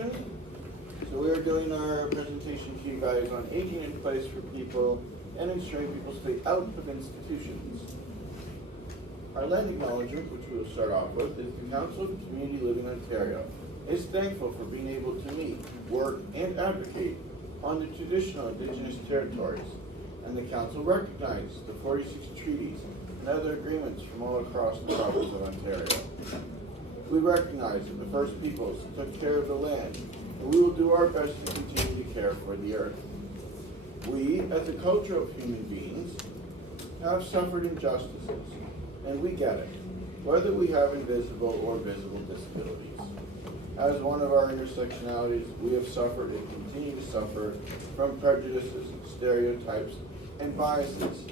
introduction. So we are doing our presentation to you guys on aging in place for people and ensuring people stay out of institutions. Our land acknowledgement, which we will start off with, is the Council of Community Living Ontario is thankful for being able to meet, work, and advocate on the traditional Indigenous territories, and the Council recognizes the 46 treaties and other agreements from all across the province of Ontario. We recognize that the First Peoples took care of the land, and we will do our best to continue to care for the earth. We, as a culture of human beings, have suffered injustices, and we get it, whether we have invisible or visible disabilities. As one of our intersectionalities, we have suffered and continue to suffer from prejudices, stereotypes, and biases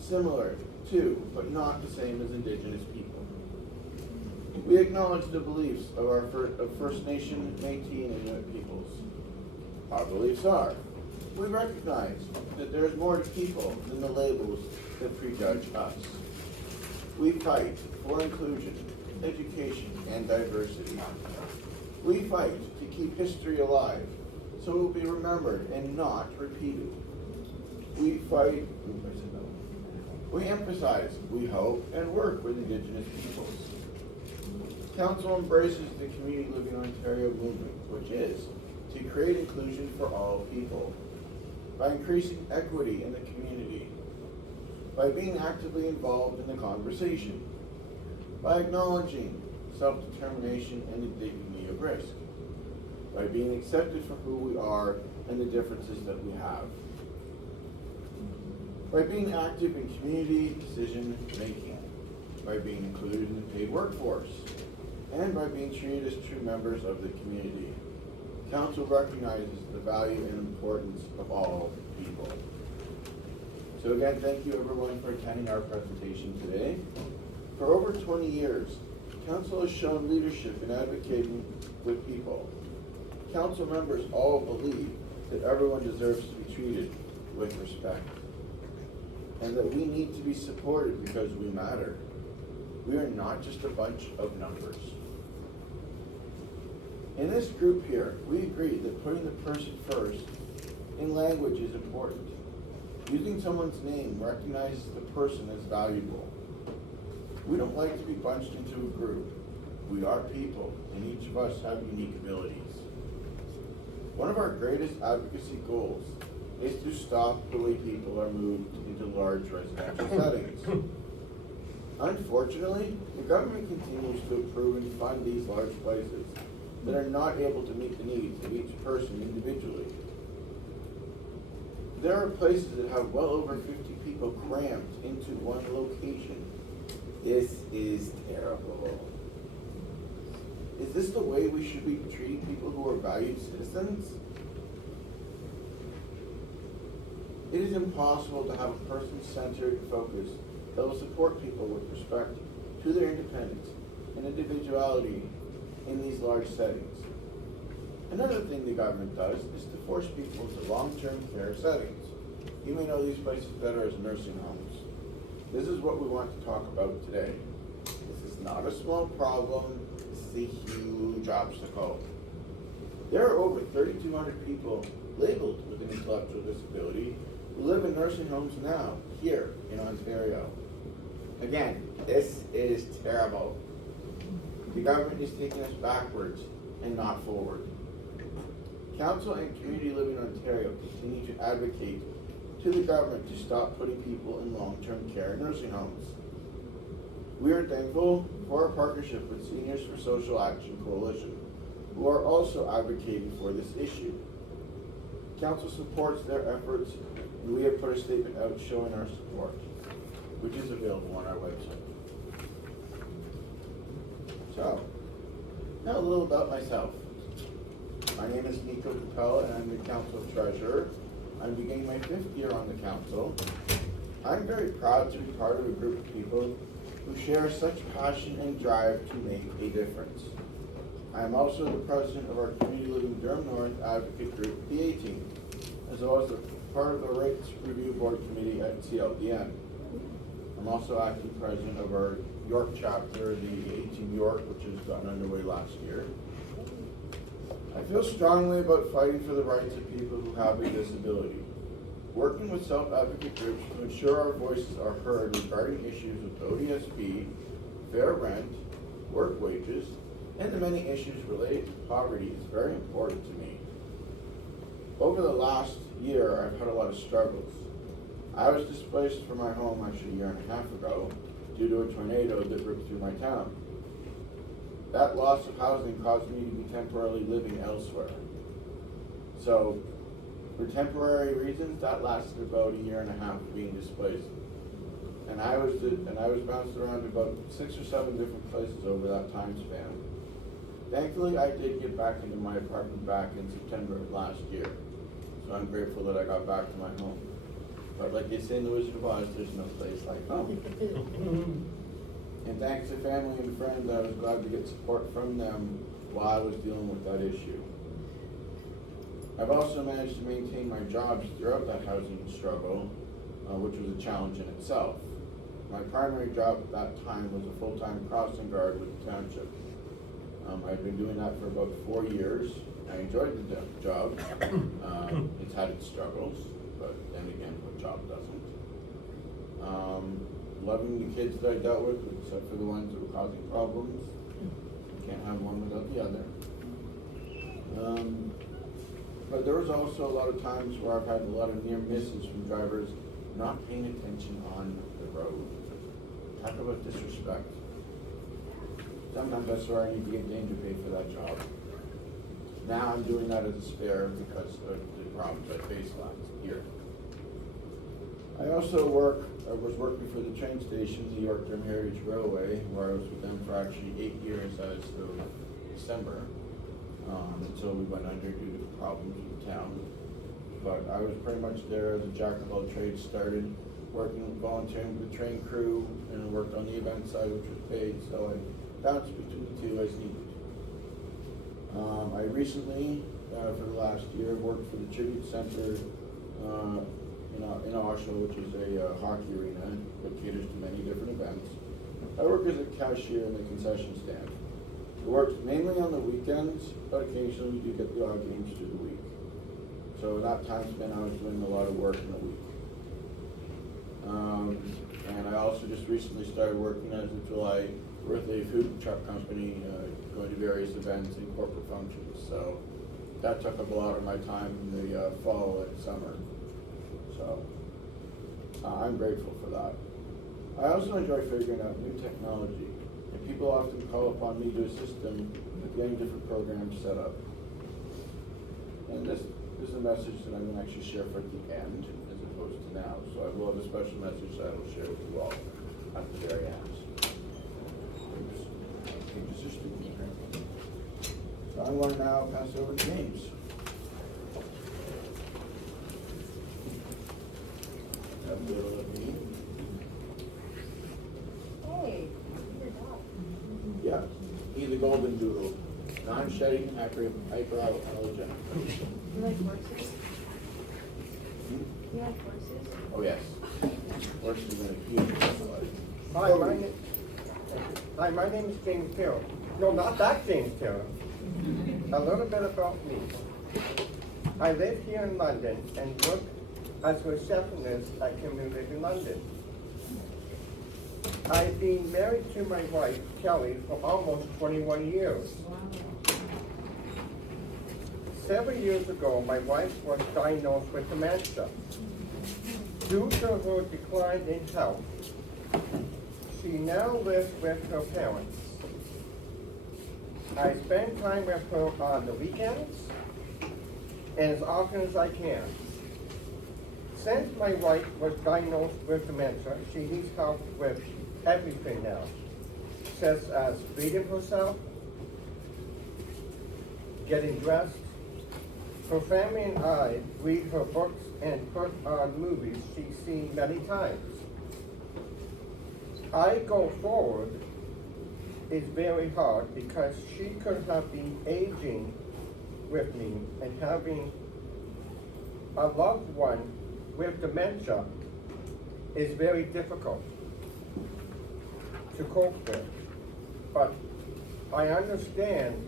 similar to, but not the same as, Indigenous people. We acknowledge the beliefs of our First Nation, Métis, and Inuit peoples. Our beliefs are: we recognize that there is more to people than the labels that prejudge us. We fight for inclusion, education, and diversity. We fight to keep history alive so it will be remembered and not repeated. We fight, we emphasize, we hope, and work with Indigenous peoples. Council embraces the Community Living Ontario movement, which is to create inclusion for all people, by increasing equity in the community, by being actively involved in the conversation, by acknowledging self-determination and the dignity of risk, by being accepted for who we are and the differences that we have, by being active in community decision making, by being included in the paid workforce, and by being treated as true members of the community. Council recognizes the value and importance of all people. So again, thank you everyone for attending our presentation today. For over 20 years, Council has shown leadership in advocating with people. Council members all believe that everyone deserves to be treated with respect, and that we need to be supported because we matter. We are not just a bunch of numbers. In this group here, we agree that putting the person first in language is important. Using someone's name recognizes the person as valuable. We don't like to be bunched into a group. We are people, and each of us have unique abilities. One of our greatest advocacy goals is to stop the way people are moved into large residential settings. Unfortunately, the government continues to approve and fund these large places that are not able to meet the needs of each person individually. There are places that have well over 50 people crammed into one location. This is terrible. Is this the way we should be treating people who are valued citizens? It is impossible to have a person-centered focus that will support people with respect to their independence and individuality in these large settings. Another thing the government does is to force people into long-term care settings. You may know these places better as nursing homes. This is what we want to talk about today. This is not a small problem, this is a huge obstacle. There are over 3,200 people labeled with an intellectual disability who live in nursing homes now, here in Ontario. Again, this is terrible. The government is taking us backwards and not forward. Council and Community Living Ontario continue to advocate to the government to stop putting people in long-term care nursing homes. We are thankful for our partnership with Seniors for Social Action Coalition, who are also advocating for this issue. Council supports their efforts, and we have put a statement out showing our support, which is available on our website. So, now a little about myself. My name is Niko Pupella, and I'm the Council Treasurer. I'm beginning my 5th year on the Council. I'm very proud to be part of a group of people who share such passion and drive to make a difference. I am also the president of our Community Living Durham North Advocate Group, the A-Team, as well as a part of the Rights Review Board Committee at CLDN. I'm also acting president of our York chapter, the A-Team York, which has gotten underway last year. I feel strongly about fighting for the rights of people who have a disability. Working with self-advocate groups to ensure our voices are heard regarding issues of ODSP, fair rent, work wages, and the many issues related to poverty is very important to me. Over the last year, I've had a lot of struggles. I was displaced from my home actually a year and a half ago due to a tornado that ripped through my town. That loss of housing caused me to be temporarily living elsewhere. So, for temporary reasons, that lasted about a year and a half of being displaced. And I was bounced around to about 6 or 7 different places over that time span. Thankfully, I did get back into my apartment back in September of last year. So I'm grateful that I got back to my home. But like they say in The Wizard of Oz, there's no place like home. And thanks to family and friends, I was glad to get support from them while I was dealing with that issue. I've also managed to maintain my jobs throughout that housing struggle, which was a challenge in itself. My primary job at that time was a full-time crossing guard with the township. I've been doing that for about 4 years. I enjoyed the job. It's had its struggles, but then again, what job doesn't? Loving the kids that I dealt with, except for the ones that were causing problems. You can't have one without the other. But there was also a lot of times where I've had a lot of near misses from drivers not paying attention on the road. Talk about disrespect. Sometimes I swear I need to get danger pay for that job. Now I'm doing that as a spare because of the problems I faced last year. I also was working for the train station, the York-Durham Heritage Railway, where I was with them for actually 8 years as of December. Until we went under due to problems with the town. But I was pretty much there as a jack of all trades, started working, volunteering with the train crew, and I worked on the event side, which was paid, so I bounced between the two as needed. I recently, for the last year, worked for the Tribute Center in Oshawa, which is a hockey arena that caters to many different events. I work as a cashier in the concession stand. It works mainly on the weekends, but occasionally we do get the odd games through the week. So that time spent, I was doing a lot of work in the week. And I also just recently started working as of July with a food truck company, going to various events and corporate functions. So that took up a lot of my time in the fall and summer. So I'm grateful for that. I also enjoy figuring out new technology. And people often call upon me to assist them with getting different programs set up. And this is a message that I'm going to actually share for at the end as opposed to now. So I will have a special message that I will share with you all at the very end. So I'm going to now pass it over to James. Hey. Yeah, he's a golden doodle, non-shedding, hyperallergenic. You like horses? You like horses? Oh, yes. Horses are a huge life. Hi, my name is James Taylor. No, not that James Taylor. A little bit about me. I live here in London and work as a receptionist at Community London. I've been married to my wife, Kelly, for almost 21 years. Several years ago, my wife was diagnosed with dementia. Due to her decline in health, she now lives with her parents. I spend time with her on the weekends and as often as I can. Since my wife was diagnosed with dementia, she needs help with everything now, such as feeding herself, getting dressed. Her family and I read her books and put on movies she's seen many times. I go forward is very hard because she could have been aging with me, and having a loved one with dementia is very difficult to cope with. But I understand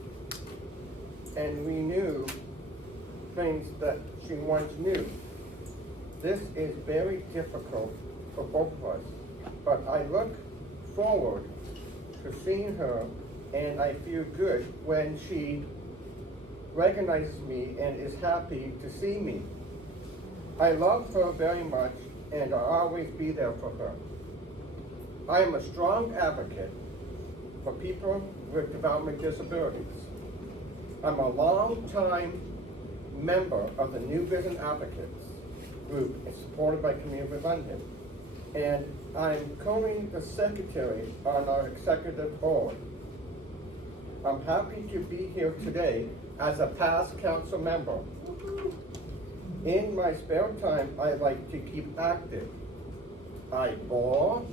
and renew things that she once knew. This is very difficult for both of us, but I look forward to seeing her, and I feel good when she recognizes me and is happy to see me. I love her very much, and I'll always be there for her. I am a strong advocate for people with development disabilities. I'm a long-time member of the New Vision Advocates group supported by Community of London, and I'm currently the secretary on our executive board. I'm happy to be here today as a past council member. In my spare time, I like to keep active. I bowl,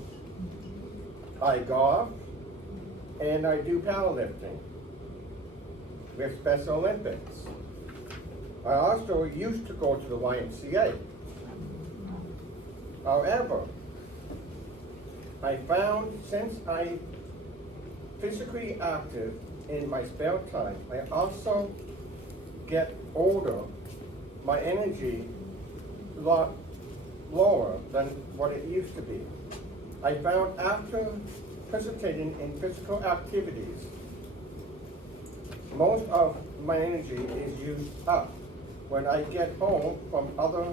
I golf, and I do powerlifting with Special Olympics. I also used to go to the YMCA. However, I found since I physically active in my spare time, I also get older, my energy a lot lower than what it used to be. I found after participating in physical activities, most of my energy is used up when I get home from other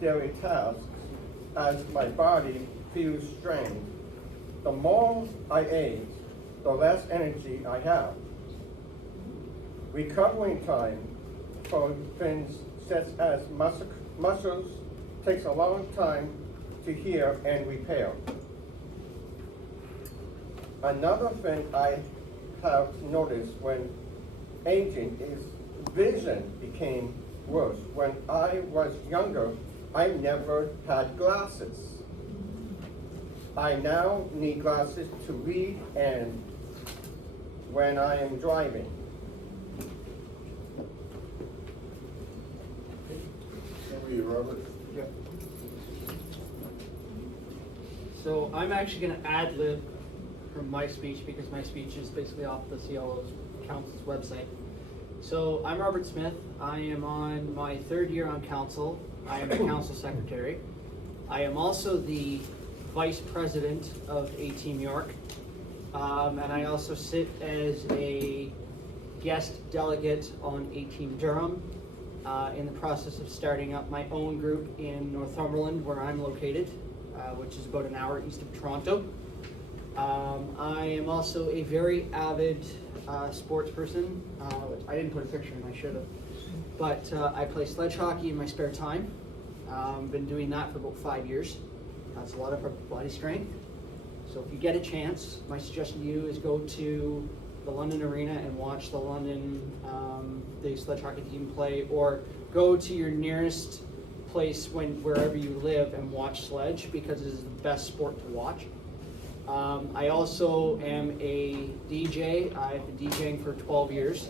daily tasks as my body feels strained. The more I age, the less energy I have. Recovering time for things such as muscles takes a long time to heal and repair. Another thing I have noticed when aging is vision became worse. When I was younger, I never had glasses. I now need glasses to read and when I am driving. Over you, Robert. Yeah. So I'm actually going to ad-lib from my speech because my speech is basically off the CLO's council's website. So I'm Robert Smith. I am on my third year on council. I am a council secretary. I am also the vice president of A-Team York. And I also sit as a guest delegate on A-Team Durham, in the process of starting up my own group in Northumberland, where I'm located, which is about an hour east of Toronto. I am also a very avid sports person. I didn't put a picture in, I should have. But I play sledge hockey in my spare time. Been doing that for about 5 years. That's a lot of body strength. So if you get a chance, my suggestion to you is go to the London Arena and watch the London the sledge hockey team play, or go to your nearest place wherever you live and watch sledge, because it is the best sport to watch. I also am a DJ. I've been DJing for 12 years.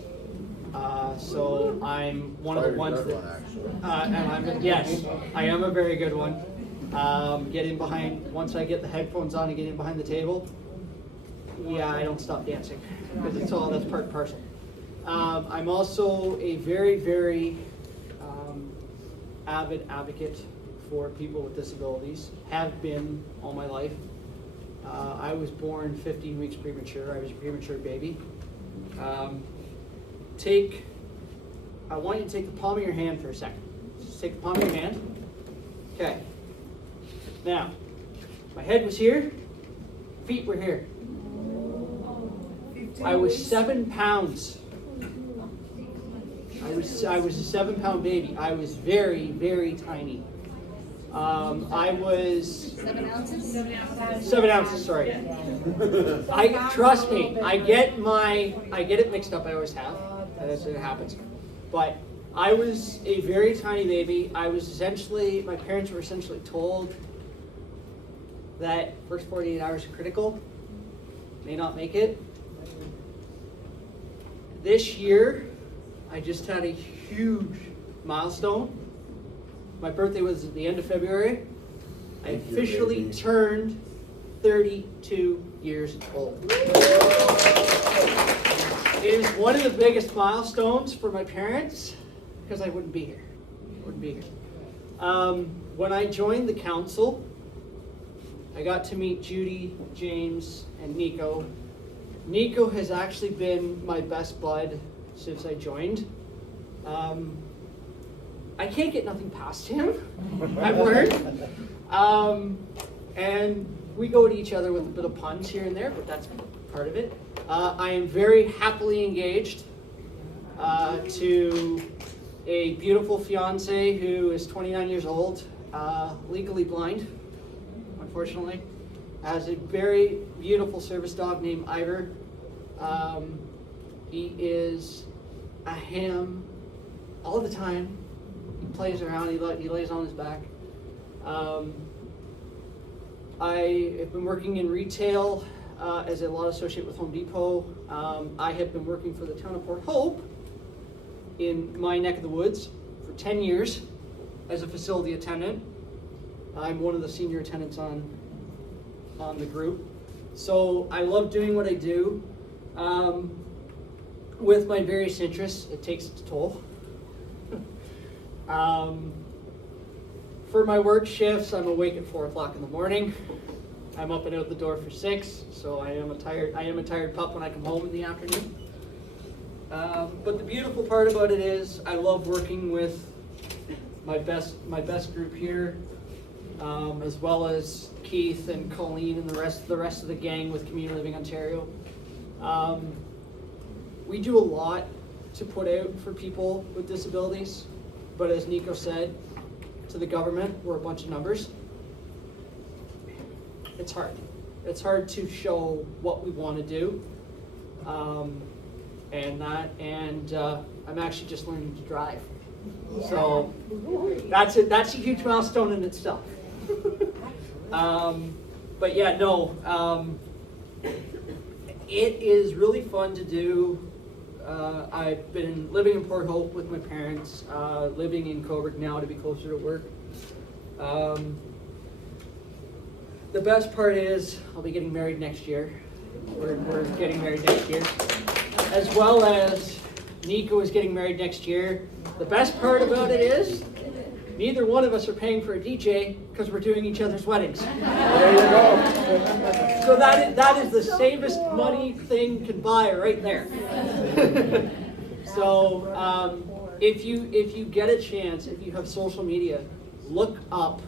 So I'm one of the ones that, yes, I am a very good one. Get in behind, once I get the headphones on and get in behind the table, yeah, I don't stop dancing, because that's part and parcel. I'm also a very, very avid advocate for people with disabilities, have been all my life. I was born 15 weeks premature. I was a premature baby. I want you to take the palm of your hand for a second. Just take the palm of your hand. Okay. Now, my head was here, feet were here. I was 7 pounds. I was a 7-pound baby. I was very, very tiny. I was 7 ounces? 7 ounces, sorry. Trust me, I get it mixed up, I always have. That's what happens. But I was a very tiny baby. My parents were essentially told that first 48 hours are critical, may not make it. This year, I just had a huge milestone. My birthday was at the end of February. I officially turned 32 years old. It is one of the biggest milestones for my parents because I wouldn't be here. When I joined the council, I got to meet Judy, James, and Niko. Niko has actually been my best bud since I joined. I can't get nothing past him, I've learned. And we go to each other with a bit of puns here and there, but that's part of it. I am very happily engaged to a beautiful fiance who is 29 years old, legally blind, unfortunately, has a very beautiful service dog named Ivor. He is a ham all the time. He plays around, he lays on his back. I have been working in retail as a law associate with Home Depot. I have been working for the town of Port Hope in my neck of the woods for 10 years as a facility attendant. I'm one of the senior attendants on the group. So I love doing what I do. With my various interests, it takes its toll. For my work shifts, I'm awake at 4 o'clock in the morning. I'm up and out the door for 6, so I am a tired pup when I come home in the afternoon. But the beautiful part about it is I love working with my best group here, as well as Keith and Colleen and the rest of the gang with Community Living Ontario. We do a lot to put out for people with disabilities, but as Niko said, to the government, we're a bunch of numbers. It's hard. It's hard to show what we want to do, and I'm actually just learning to drive. So that's a huge milestone in itself. But yeah, no, it is really fun to do. I've been living in Port Hope with my parents, living in Coburg now to be closer to work. The best part is I'll be getting married next year. We're getting married next year, as well as Niko is getting married next year. The best part about it is neither one of us are paying for a DJ because we're doing each other's weddings. There you go. So that is the safest money thing can buy right there. So if you get a chance, if you have social media, look up,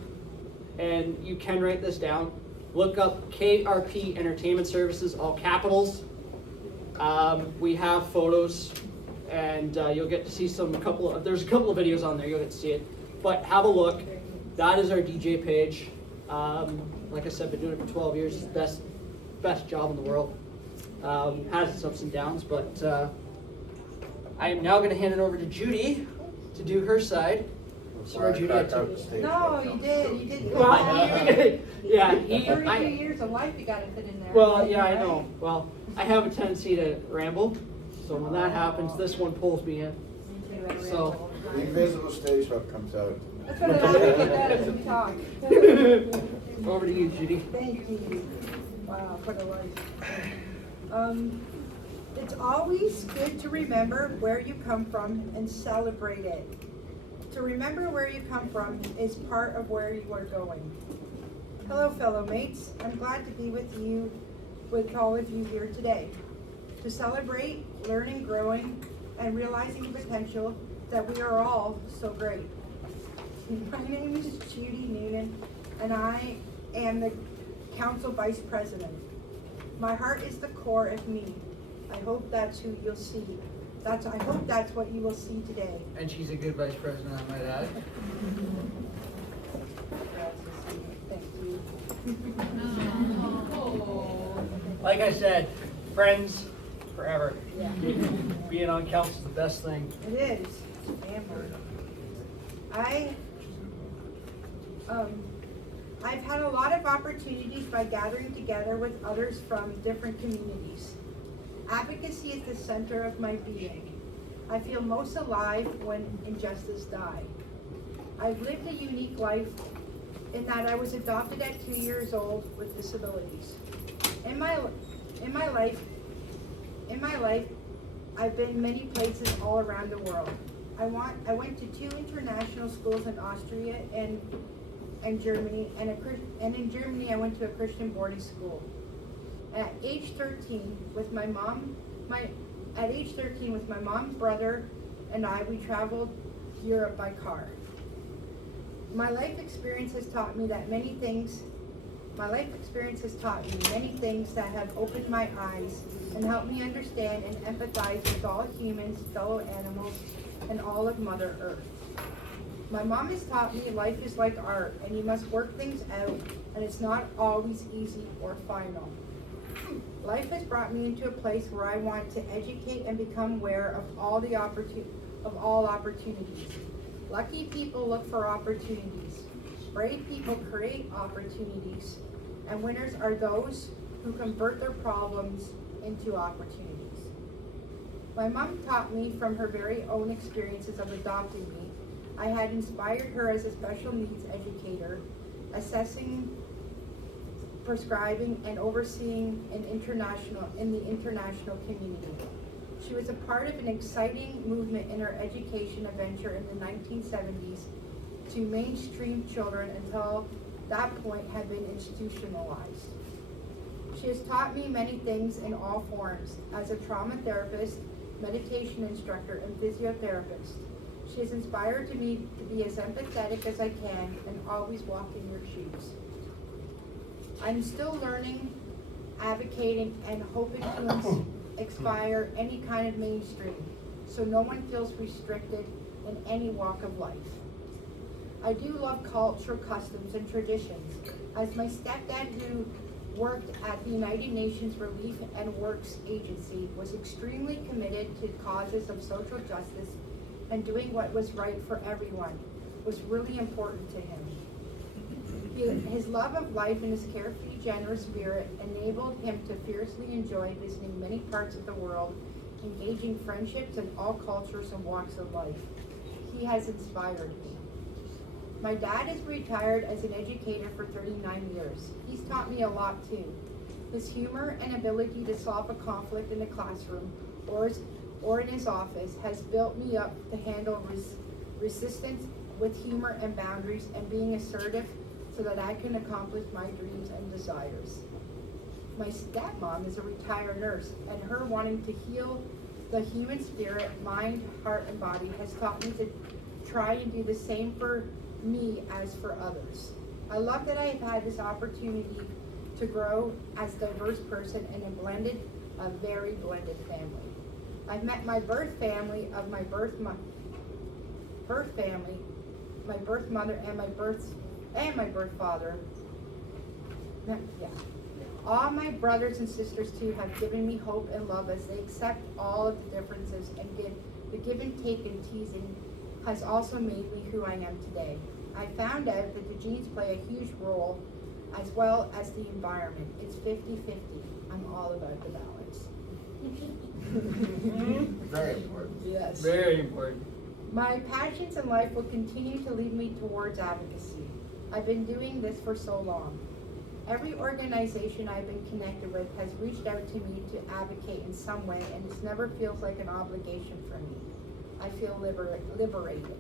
and you can write this down, look up KRP Entertainment Services, all capitals. We have photos, and you'll get to see there's a couple of videos on there, you'll get to see it. But have a look. That is our DJ page. Like I said, been doing it for 12 years. It's the best job in the world. Has its ups and downs, but I am now going to hand it over to Judy to do her side. Sorry, Judy. No, you did. You did. Well, yeah, 32 years of life you got to fit in there. Well, yeah, I know. Well, I have a tendency to ramble, so when that happens, this one pulls me in. So. The invisible stage hook comes out. That's what I like to that as we talk. Over to you, Judy. Thank you. Wow, what a life. It's always good to remember where you come from and celebrate it. To remember where you come from is part of where you are going. Hello, fellow mates. I'm glad to be with all of you here today. To celebrate, learning, growing, and realizing the potential that we are all so great. My name is Judy Noonan, and I am the Council Vice President. My heart is the core of me. I hope that's who you'll see. I hope that's what you will see today. And she's a good vice president, I might add. Thank you. Like I said, friends forever. Yeah. Being on council is the best thing. It is. Damn hard. I've had a lot of opportunities by gathering together with others from different communities. Advocacy is the center of my being. I feel most alive when injustice dies. I've lived a unique life in that I was adopted at 2 years old with disabilities. In my life, I've been many places all around the world. I went to 2 international schools in Austria and Germany, and in Germany I went to a Christian boarding school. And at age 13, with my mom, brother, and I, we traveled Europe by car. My life experience has taught me many things that have opened my eyes and helped me understand and empathize with all humans, fellow animals, and all of Mother Earth. My mom has taught me life is like art, and you must work things out, and it's not always easy or final. Life has brought me into a place where I want to educate and become aware of all opportunities. Lucky people look for opportunities. Brave people create opportunities. And winners are those who convert their problems into opportunities. My mom taught me from her very own experiences of adopting me. I had inspired her as a special needs educator, assessing, prescribing, and overseeing in the international community. She was a part of an exciting movement in her education adventure in the 1970s to mainstream children until that point had been institutionalized. She has taught me many things in all forms as a trauma therapist, meditation instructor, and physiotherapist. She has inspired me to be as empathetic as I can and always walk in your shoes. I'm still learning, advocating, and hoping to inspire any kind of mainstream, so no one feels restricted in any walk of life. I do love cultural customs and traditions, as my stepdad, who worked at the United Nations Relief and Works Agency, was extremely committed to causes of social justice, and doing what was right for everyone was really important to him. His love of life and his carefree, generous spirit enabled him to fiercely enjoy visiting many parts of the world, engaging friendships in all cultures and walks of life. He has inspired me. My dad is retired as an educator for 39 years. He's taught me a lot too. His humor and ability to solve a conflict in a classroom or in his office has built me up to handle resistance with humor and boundaries and being assertive so that I can accomplish my dreams and desires. My stepmom is a retired nurse, and her wanting to heal the human spirit, mind, heart, and body has taught me to try and do the same for me as for others. I love that I have had this opportunity to grow as a diverse person in a very blended family. I've met my birth family of my birth mother and my birth father. Yeah. All my brothers and sisters too have given me hope and love as they accept all of the differences and the give and take and teasing has also made me who I am today. I found out that the genes play a huge role as well as the environment. It's 50-50. I'm all about the balance. Very important. Yes. Very important. My passions in life will continue to lead me towards advocacy. I've been doing this for so long. Every organization I've been connected with has reached out to me to advocate in some way, and it never feels like an obligation for me. I feel liberated.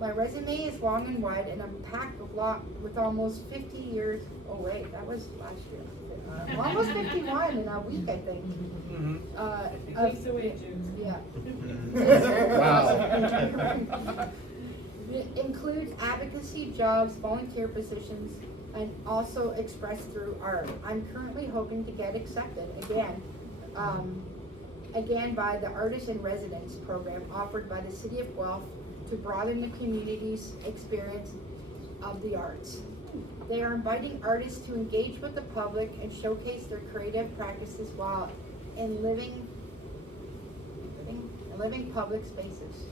My resume is long and wide, and I'm packed with almost 50 years. Oh wait, that was last year. Almost 51 in a week, I think. Yeah. Wow. It includes advocacy jobs, volunteer positions, and also expressed through art. I'm currently hoping to get accepted again by the Artist in Residence program offered by the City of Guelph to broaden the community's experience of the arts. They are inviting artists to engage with the public and showcase their creative practices while in living public spaces.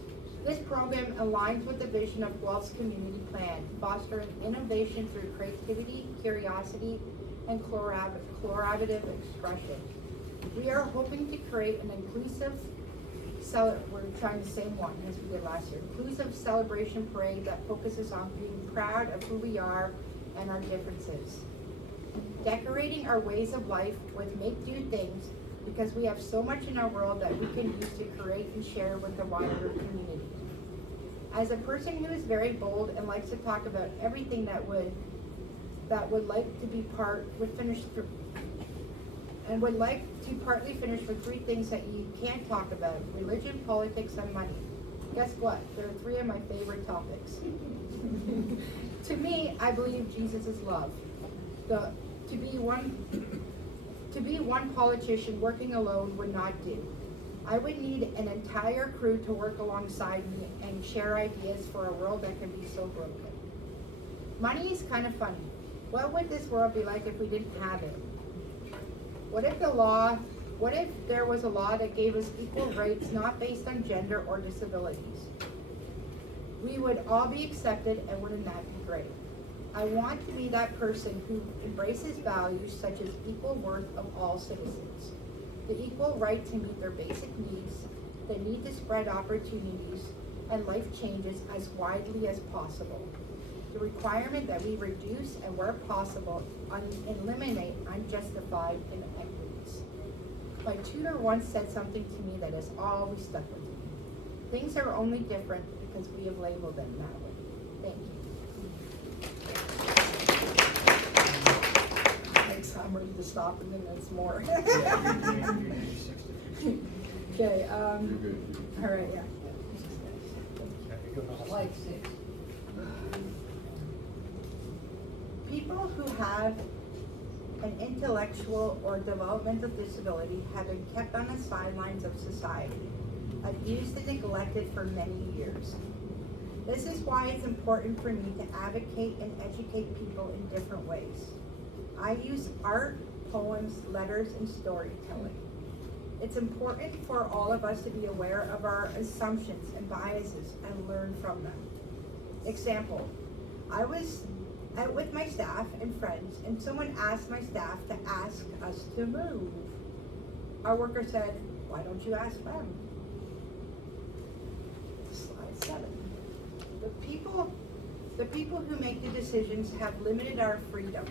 This program aligns with the vision of Guelph's community plan, fostering innovation through creativity, curiosity, and collaborative expression. We are hoping to create an inclusive, we're trying the same one as we did last year, inclusive celebration parade that focuses on being proud of who we are and our differences. Decorating our ways of life with make-do things because we have so much in our world that we can use to create and share with the wider community. As a person who is very bold and likes to talk about everything that would like to be would like to partly finish with three things that you can't talk about: religion, politics, and money. Guess what? There are three of my favorite topics. To me, I believe Jesus is love. To be one politician working alone would not do. I would need an entire crew to work alongside me and share ideas for a world that can be so broken. Money is kind of funny. What would this world be like if we didn't have it? What if there was a law that gave us equal rights not based on gender or disabilities? We would all be accepted, and wouldn't that be great? I want to be that person who embraces values such as equal worth of all citizens, the equal right to meet their basic needs, the need to spread opportunities and life changes as widely as possible, the requirement that we reduce and, where possible, eliminate unjustified inequities. My tutor once said something to me that has always stuck with me. Things are only different because we have labeled them that way. Thank you. Thanks, I'm ready to stop and then there's more. Okay, all right, yeah. Like 6. People who have an intellectual or developmental disability have been kept on the sidelines of society, abused and neglected for many years. This is why it's important for me to advocate and educate people in different ways. I use art, poems, letters, and storytelling. It's important for all of us to be aware of our assumptions and biases and learn from them. Example, I was out with my staff and friends, and someone asked my staff to ask us to move. Our worker said, "Why don't you ask them?" Slide 7. The people who make the decisions have limited our freedom.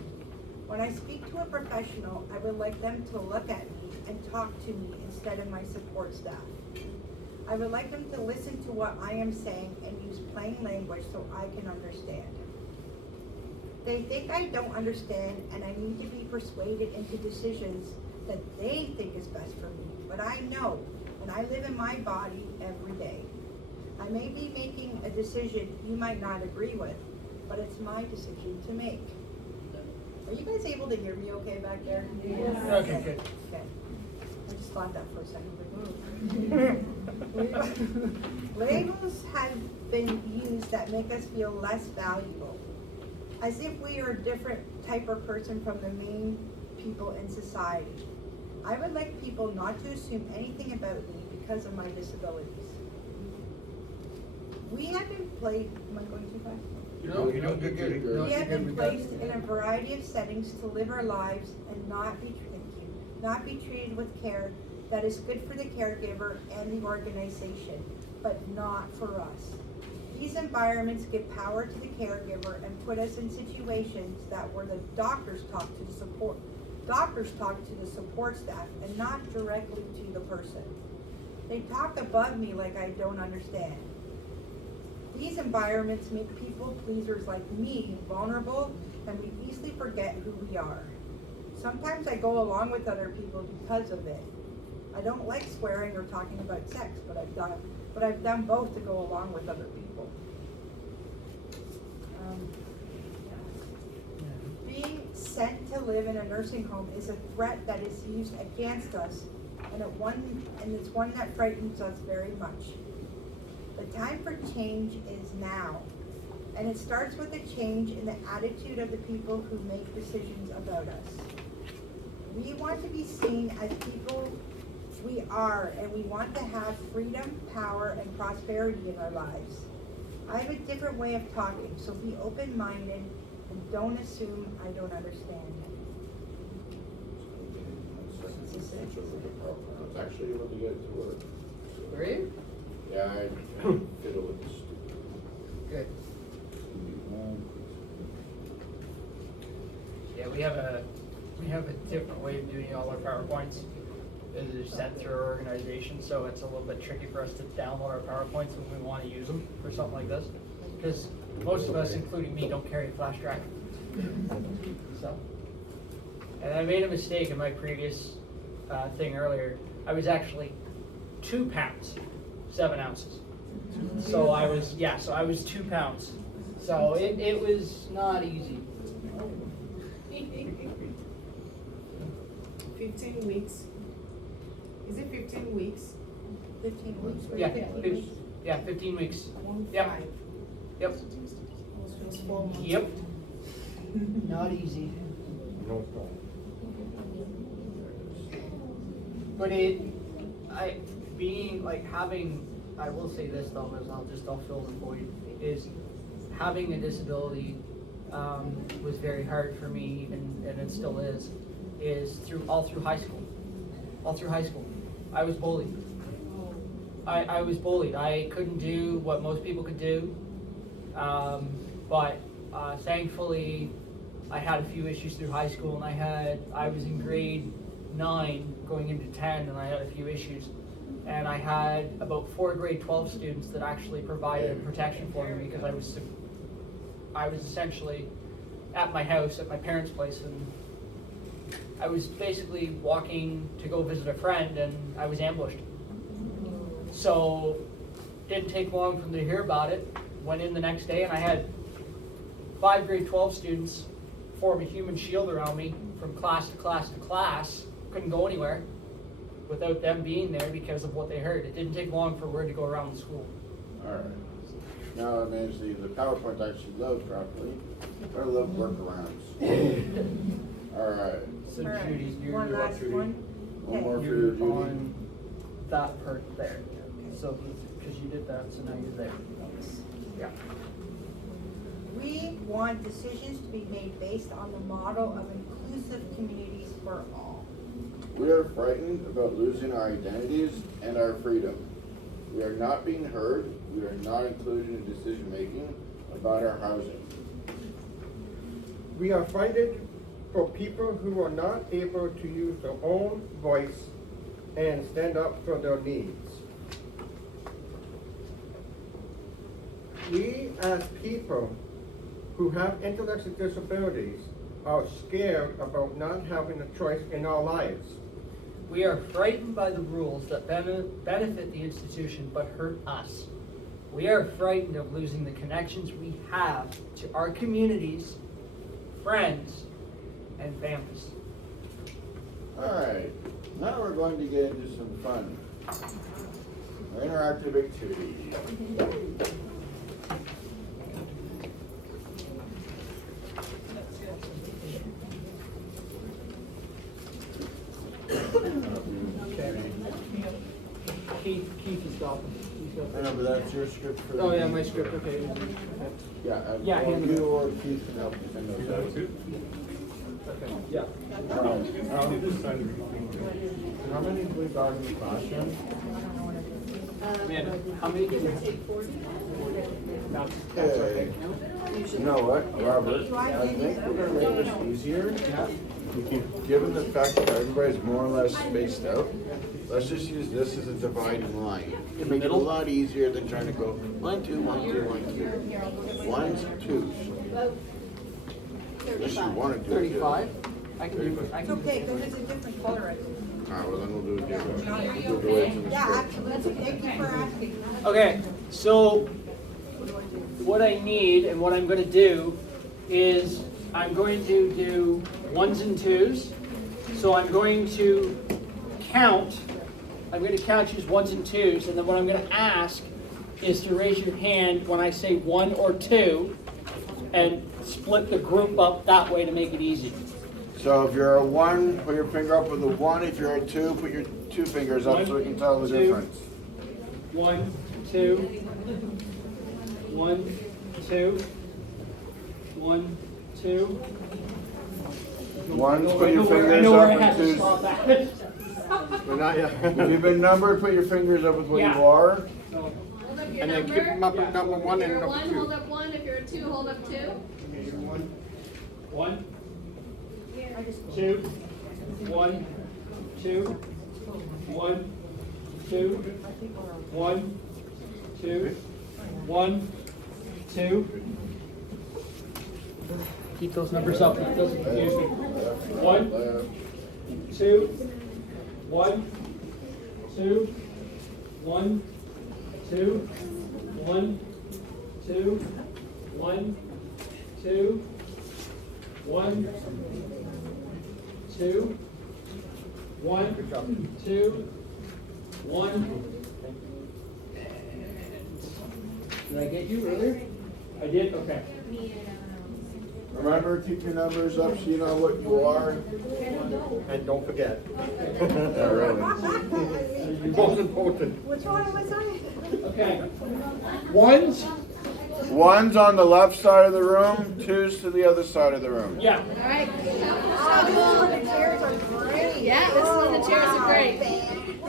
When I speak to a professional, I would like them to look at me and talk to me instead of my support staff. I would like them to listen to what I am saying and use plain language so I can understand. They think I don't understand and I need to be persuaded into decisions that they think is best for me, but I know, and I live in my body every day. I may be making a decision you might not agree with, but it's my decision to make. Are you guys able to hear me okay back there? Yes. Okay, good. Okay. I just thought that for a second. Labels have been used that make us feel less valuable, as if we are a different type of person from the main people in society. I would like people not to assume anything about me because of my disabilities. We have been placed, am I going too fast? No, you don't get good. We have been placed in a variety of settings to live our lives and not be treated with care that is good for the caregiver and the organization, but not for us. These environments give power to the caregiver and put us in situations that where the doctors talk to the support staff and not directly to the person. They talk above me like I don't understand. These environments make people pleasers like me vulnerable, and we easily forget who we are. Sometimes I go along with other people because of it. I don't like swearing or talking about sex, but I've done both to go along with other people. Being sent to live in a nursing home is a threat that is used against us, and it's one that frightens us very much. The time for change is now, and it starts with a change in the attitude of the people who make decisions about us. We want to be seen as people we are, and we want to have freedom, power, and prosperity in our lives. I have a different way of talking, so be open-minded and don't assume I don't understand. It's actually really good to work. Really? Yeah, I fiddle with this stupid. Good. Yeah, we have a different way of doing all our PowerPoints. is sent through our organization, so it's a little bit tricky for us to download our PowerPoints when we want to use them for something like this. Because most of us, including me, don't carry a flash drive. So, and I made a mistake in my previous thing earlier. I was actually 2 pounds, 7 ounces. So I was, so I was 2 pounds. So it was not easy. 15 weeks. Is it 15 weeks? 15 weeks. Yeah, 15 weeks. Yep. 5. Yep. Almost 4 months. Yep. Not easy. No problem. But I will say this though, as I'll fill the void, is having a disability was very hard for me, and it still is all through high school. All through high school. I was bullied. I was bullied. I couldn't do what most people could do, but thankfully I had a few issues through high school, and I was in grade 9 going into 10, and I had a few issues, and I had about 4 grade 12 students that actually provided protection for me, because I was essentially at my house, at my parents' place, and I was basically walking to go visit a friend, and I was ambushed. So didn't take long for them to hear about it. Went in the next day, and I had 5 grade 12 students form a human shield around me from class to class to class. Couldn't go anywhere without them being there because of what they heard. It didn't take long for word to go around the school. Alright. Now I managed the PowerPoint actually load properly. I love workarounds. Alright. So All right. Judy, you're One up, last Judy. one. One more for You're you, Judy. on that part there. So because you did that, so now you're there. Yeah. We want decisions to be made based on the model of inclusive communities for all. We are frightened about losing our identities and our freedom. We are not being heard. We are not included in decision making about our housing. We are frightened for people who are not able to use their own voice and stand up for their needs. We, as people who have intellectual disabilities, are scared about not having a choice in our lives. We are frightened by the rules that benefit the institution but hurt us. We are frightened of losing the connections we have to our communities, friends, and families. Alright, now we're going to get into some fun. Our interactive activity. Okay. Keith is stopping. I know, but that's your script for the Oh yeah, my meeting. script, okay. Yeah, Yeah, well, hand it you over. or Keith can help me send those out. Okay, yeah. How many do we got in the classroom? Amanda, how many did you have? That's okay. You know what, Robert, I think we're gonna make this easier. Given the fact that everybody's more or less spaced out, let's just use this as a dividing line. It makes it a lot easier than trying to go 1, 2, 1, 2, 1, 2. Ones, twos. Unless you want to do it. 35? I can do It's okay, because it's a different color, I think. Alright, well then we'll do it differently. We'll do it in the Yeah, script. absolutely, thank you for asking. Okay, so what I need and what I'm going to do is I'm going to do 1s and 2s. So I'm going to count you as 1s and 2s, and then what I'm going to ask is to raise your hand when I say 1 or 2 and split the group up that way to make it easy. So if you're a 1, put your finger up with a 1. If you're a 2, put your 2 fingers up so we can tell the 1, 2. difference. 1, 2, 1, 2, 1, 2. Ones, put I your know where fingers I up, had and to twos. stop at. But not yet. If you've been numbered, put your fingers up with what Yeah. you are. Hold up your And then number. keep them up at If number 1 you're and a number 1, 2. hold up 1. If you're a 2, hold up 2. One, 2, 1, 2, 1, 2, 1, 2, 1, 2. Keep those numbers up, it doesn't confuse me. 1, 2, 1, 2, 1, 2, 1, 2, 1, 2, 1, 2, 1, 2, 1. Did I get you earlier? I did? Okay. Remember, keep your numbers up so you know what you are. And don't forget. Really. Most important. Which one was I? Okay. Ones? One's on the left side of the room, two's to the other side of the room. Yeah. Alright. Oh, the chairs are great. Yeah, this one, the chairs are great.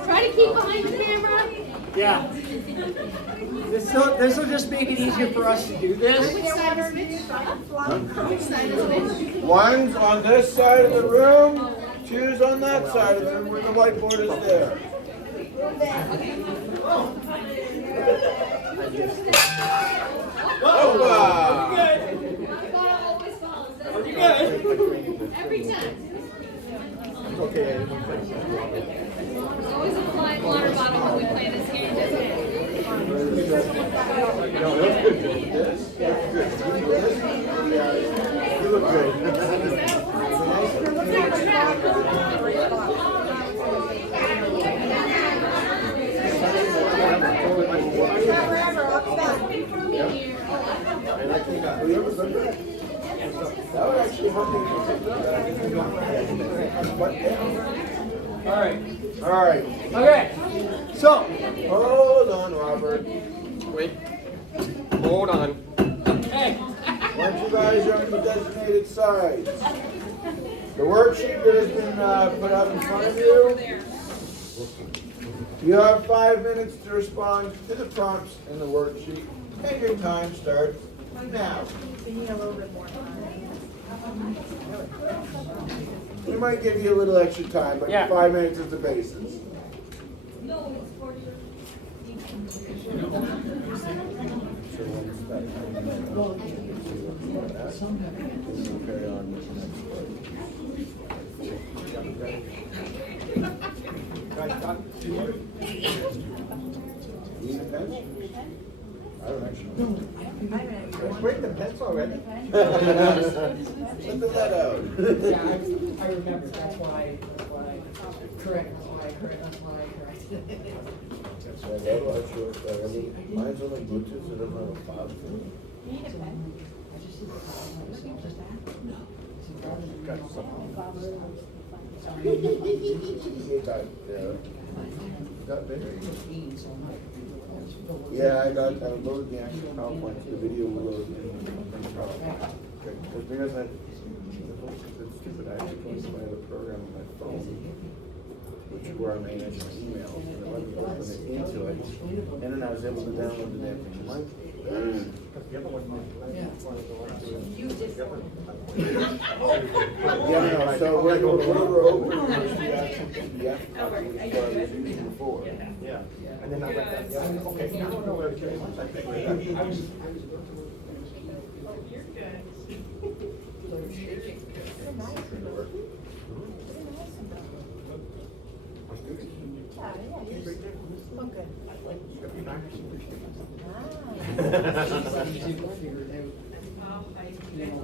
Try to keep behind the camera. Yeah. This will just make it easier for us to do this. Which side is which? Which side is which? One's on this side of the room, two's on that side of the room where the whiteboard is there. Oh, wow. You good? Every time. Okay. There's always a flying water bottle when we play this game, isn't it? You look good. And I think Have you ever done that? That would actually help me. Alright. All right. Okay. So, Hold on, Robert. Wait. Hold on. hey. Once you guys are on the designated sides, the worksheet that has been put out in front of you, you have 5 minutes to respond to the prompts in the worksheet, and your time starts now. We need a little bit more time. We might give you a little extra time, but Yeah. 5 minutes is the basis. Need a pen? I don't actually know. Bring the pens already. Let the lead out. Yeah, I remember, that's why correct, that's why I corrected it. Mine's only Bluetooth, so it doesn't have a file. Yeah, I loaded the actual PowerPoint, the video will load in PowerPoint. Because it's stupid, I actually closed my other program on my phone, which is where I manage my emails, and it let me open it into it, and then I was able to download the damn thing to my. Yeah, no, so we're opening the actual PDF copy, which is what I was using before. Yeah. And then I went back, yeah, okay, now I know where it came from. I think we're done.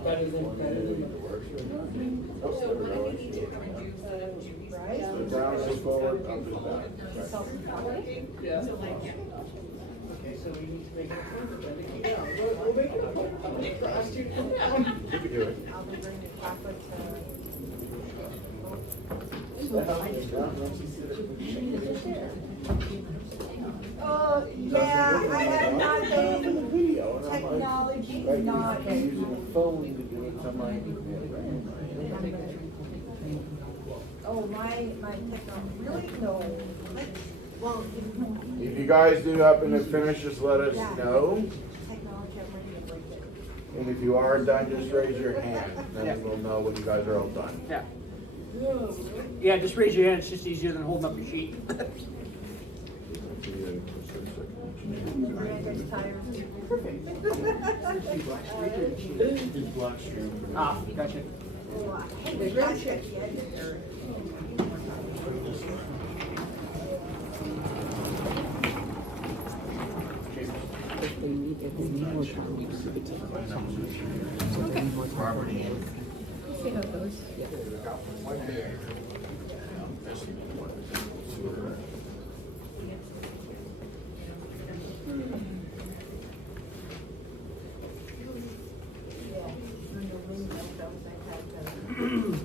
Better than So down and forward, up and back. Yeah. Okay, so we need to make it appropriate. Yeah, we'll make it appropriate. Ask you to come down. You can do it. I'll be bringing chocolate yeah, I have not been technology, not. Using a phone to do it, so I'm like, Oh, my technology, really? No. Well, if you guys do happen to finish, just let us know. technology, I'm ready to break it. And if you are done, just raise your hand, then we'll know when you guys are all done. Yeah. Yeah, just raise your hand, it's just easier than holding up your sheet. Miranda's tired. It's black stream. Ah, gotcha. Hey, we got you at the end there. See how it goes. Yeah, when the wind comes, I had to.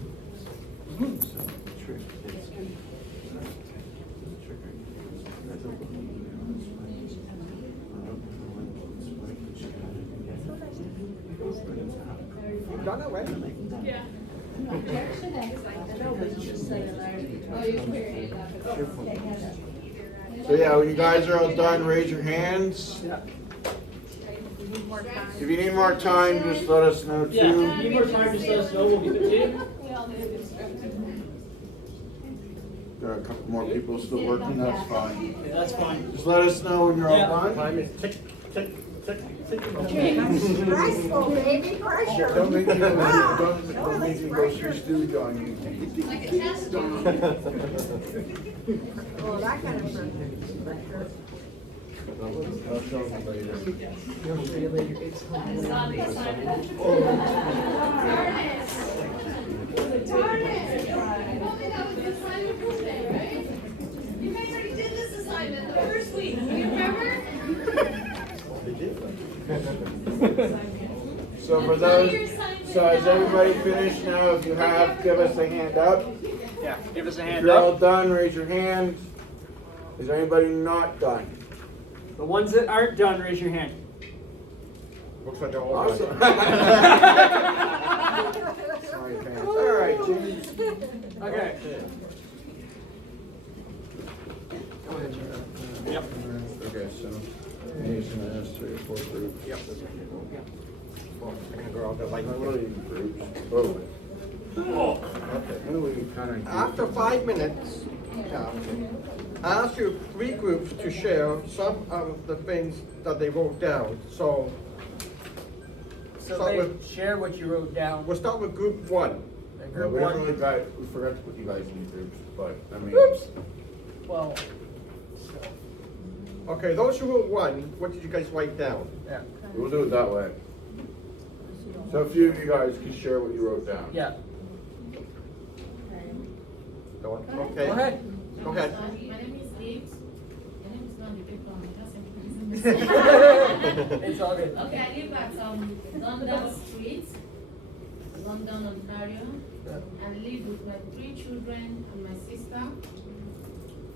You done it, right? Yeah. So yeah, when you guys are all done, raise your hands. Yeah. If you need more time, just let us know Yeah, if too. you need more time, just let us know, we'll be good too. There are a couple more people still working, that's fine. Yeah, that's fine. Just let us know when you're Yeah. all done. Time is tick, tick, tick, tick. Stressful, baby, pressure. Don't make me go, Ah, don't make me go through stooge on you. Like a test dog. Oh, that kind of pressure. I'll show you later. You'll see you later. It's I saw the assignment. Darn it! I don't think that was the assignment for today, right? You guys already did this assignment the first week, you remember? So for those, so is everybody finished now? If you have, give us a hand up. Yeah, give us a If hand you're all up. done, raise your hand. Is anybody not done? The ones that aren't done, raise your hand. Looks like they're all Awesome. done. Sorry, fans. All right, James. Okay. Yep. Okay, so he's gonna ask 3 or 4 groups. Yep. I can go out there like. What are you groups? Oh. Okay, what do we kind of? After 5 minutes, I ask you 3 groups to share some of the things that they wrote down. So So Start they with- share what you wrote down. we'll start with group 1. And No, group we don't one, really got, we forgot to put you guys in groups, but I mean. Oops. Well, Okay, those who wrote 1, what did you guys write down? yeah, We'll do it that way. So a few of you guys can share what you wrote down. yeah. Go on. Go Okay. ahead. Go ahead. My name is Gibbs. Your name is not the paper, just It's all good. Okay, I live at London Street, London, Ontario. I live with my 3 children and my sister.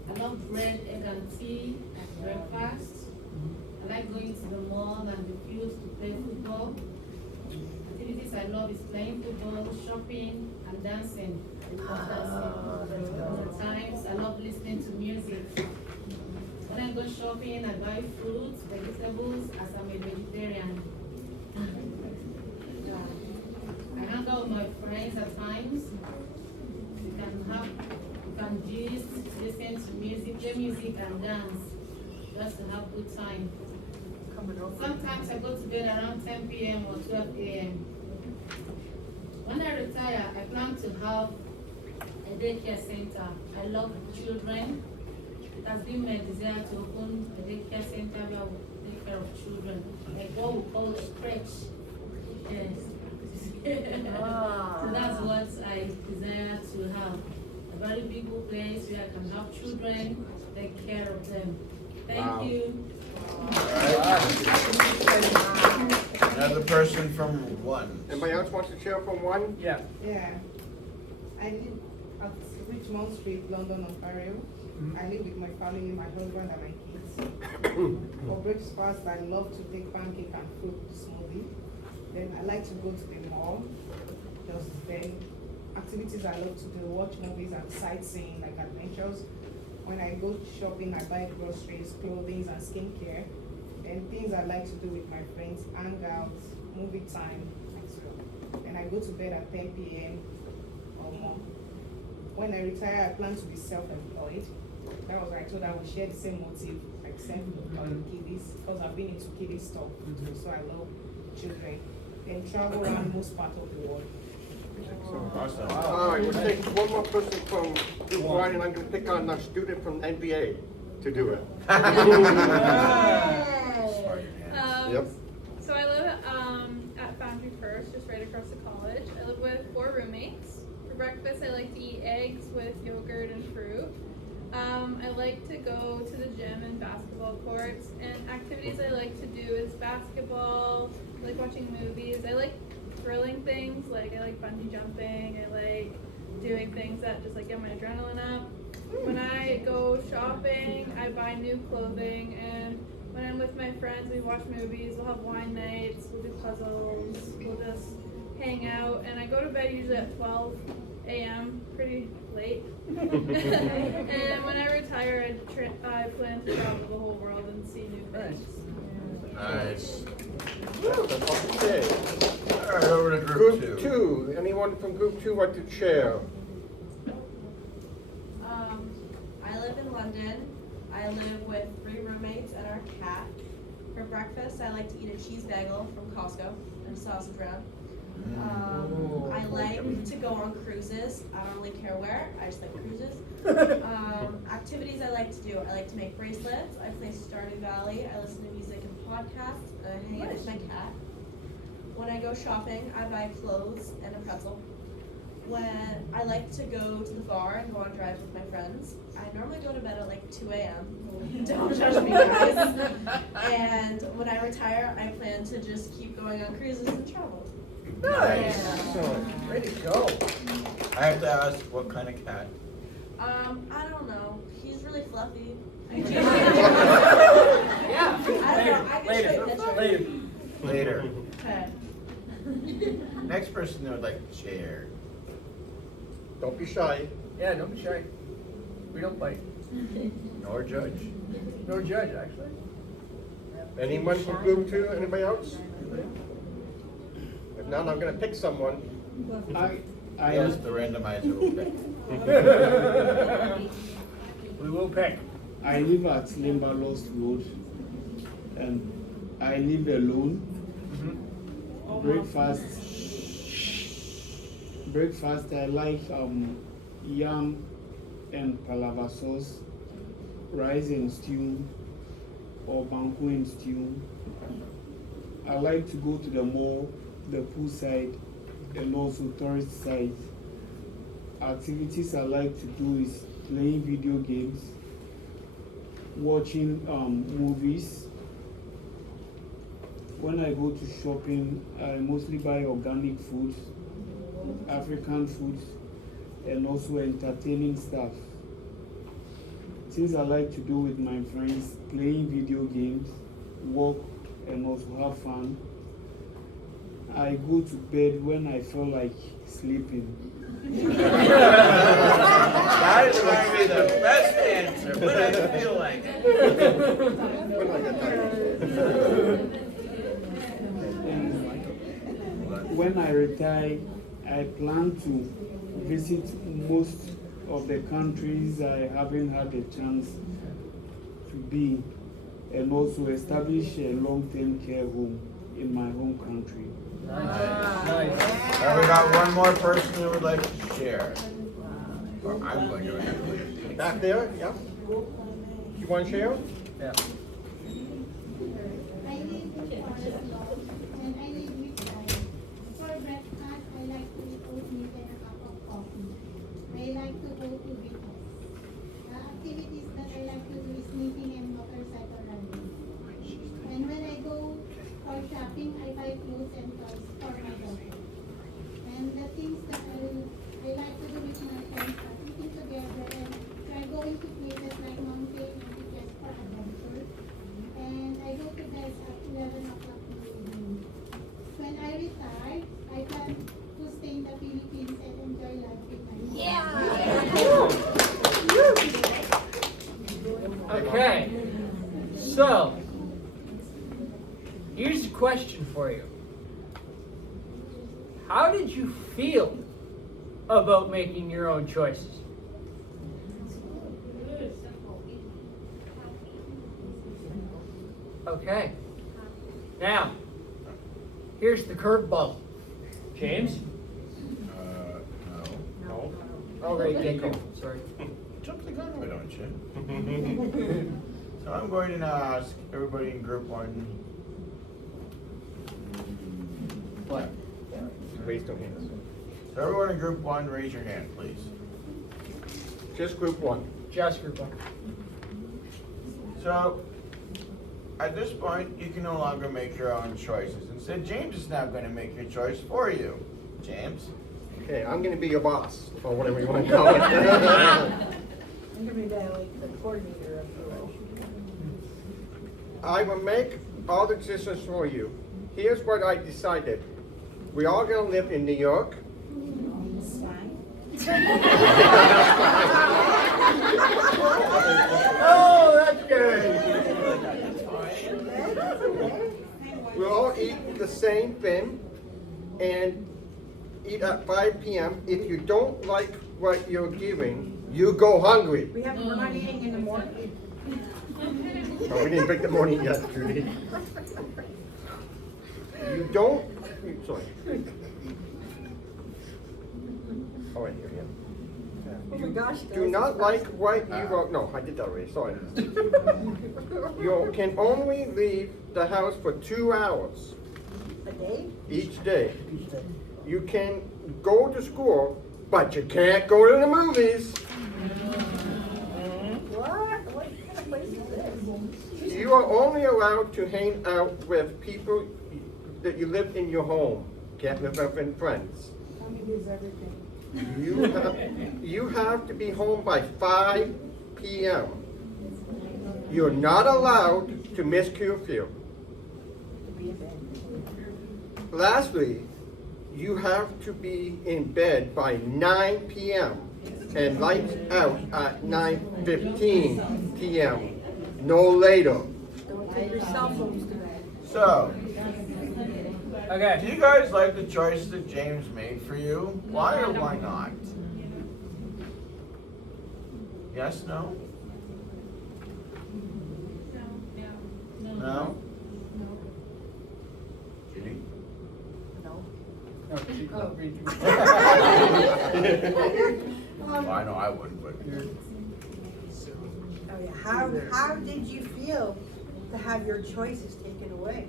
I love bread, egg and tea at breakfast. I like going to the mall and the fields to play football. Activities I love is playing football, shopping, and dancing. Sometimes I love listening to music. When I go shopping, I buy fruits, vegetables, as I'm a vegetarian. I hang out with my friends at times. We can gist, listen to music, play music and dance, just to have good time. Sometimes I go to bed around 10 p.m. or 12 a.m. When I retire, I plan to have a daycare center. I love children. It has been my desire to open a daycare center where we take care of children, like what we call a stretch. Yes. So that's what I desire to have. A very big place where I can have children, take care of them. Wow. Thank you. Another person from 1. Anybody else wants to share from 1? Yeah. Yeah, I live at Richmond Street, London, Ontario. I live with my family, my husband and my kids. For breakfast, I love to take pancake and fruit smoothie. Then I like to go to the mall. Just then, activities I love to do, watch movies and sightseeing, like adventures. When I go shopping, I buy groceries, clothing and skincare. And things I like to do with my friends, hang out, movie time, as well. Then I go to bed at 10 p.m. or more. when I retire, I plan to be self-employed. That was why I told her we share the same motive, like self-employed kiddies, because I've been into kiddie stuff, so I love children. And travel around most part of the world. Awesome. All right, we'll take one more person from Group 1, and I'm gonna pick on a student from NBA to do it. Yep. So I live at Fanshawe First, just right across the college. I live with 4 roommates. For breakfast, I like to eat eggs with yogurt and fruit. I like to go to the gym and basketball courts. And activities I like to do is basketball. I like watching movies. I like thrilling things. Like I like bungee jumping. I like doing things that just like get my adrenaline up. When I go shopping, I buy new clothing, and when I'm with my friends, we watch movies, we'll have wine nights, we'll do puzzles, we'll just hang out, and I go to bed usually at 12 a.m., pretty late. And when I retire, I plan to travel the whole world and see new things. Nice. Okay. All right, over to Group 2. 2, anyone from Group 2 want to chair? I live in London. I live with 3 roommates and our cat. For breakfast, I like to eat a cheese bagel from Costco and a sausage wrap. I like to go on cruises. I don't really care where. I just like cruises. Activities I like to do. I like to make bracelets. I play Stardew Valley. I listen to music and podcasts. I hang out with my cat. When I go shopping, I buy clothes and a pretzel. When I like to go to the bar and go on drives with my friends. I normally go to bed at like 2 a.m. Don't judge me, guys. And when I retire, I plan to just keep going on cruises and travel. Nice. Excellent. Way to go. I have to ask, what kind of cat? I don't know. He's really fluffy. Yeah. I don't know. I can show you pictures. Later. Okay. Next person that would like to share. Don't be shy. Yeah, don't be shy. We don't bite. Nor judge. Nor judge, actually. Anyone from Group 2, anybody else? If not, I'm gonna pick someone. Yes, the randomizer will pick. We will pick. I live at Limberlost Road, and I live alone. Breakfast, I like yam and palava sauce, rice and stew, or banku and stew. I like to go to the mall, the poolside, and also tourist sites. Activities I like to do is playing video games, watching movies. When I go to shopping, I mostly buy organic foods, African foods, and also entertaining stuff. Things I like to do with my friends, playing video games, walk, and also have fun. I go to bed when I feel like sleeping. That is going to be the best answer, but I feel like When I get tired. When I retire, I plan to visit most of the countries I haven't had a chance to be, and also establish a long-term care home in my home country. Nice. And we got one more person who would like to share. Or I'm going to actually. Back there, yeah? You want to share? Yeah. I live in Forest Lawn, and I live with time. For breakfast, I like to eat oatmeal and a cup of coffee. I like to go to beaches. The activities that I like to do is knitting and motorcycle riding. And when I go for shopping, I buy clothes and toys for my daughter. And the things that I like to do with my friends are eating together and try going to places like mountain and beaches for adventure. And I go to bed at 11 o'clock in the evening. When I retire, I plan to stay in the Philippines and enjoy life with my family. Okay. So, here's a question for you. How did you feel about making your own choices? Okay. Now, here's the curveball. James? No. No. Oh, right, Niko. Sorry. Jump the gun, why don't you? So I'm going to now ask everybody in group one. What? Raise no hands. So everyone in group one, raise your hand, please. Just group one. Just group one. So, at this point, you can no longer make your own choices. Instead, James is now going to make your choice for you. James? Okay, I'm gonna be your boss, or whatever you want to call it. I'm gonna be the coordinator of the role. I will make all the decisions for you. Here's what I decided. We all gonna live in New York. It's fine. Oh, that's good. We'll all eat the same thing and eat at 5 p.m. If you don't like what you're giving, you go hungry. We're not eating in the morning. Oh, we didn't pick the morning yet, Judy. You don't, sorry. Oh, right here, yeah. Oh my gosh. Do not like what you wrote. No, I did that already, sorry. You can only leave the house for 2 hours A day? each day. You can go to school, but you can't go to the movies. What? What kind of place is this? You are only allowed to hang out with people that you live in your home. Can't live up in friends. Family is everything. You have to be home by 5 p.m. You're not allowed to miss curfew. Lastly, you have to be in bed by 9 p.m. and lights out at 9:15 p.m. No later. Don't take your cell phones to bed. So, Okay. do you guys like the choice that James made for you? Why or why not? Yes, no? No? Judy? No, she can't read you. Well, I know I wouldn't, but. Oh yeah. How did you feel to have your choices taken away?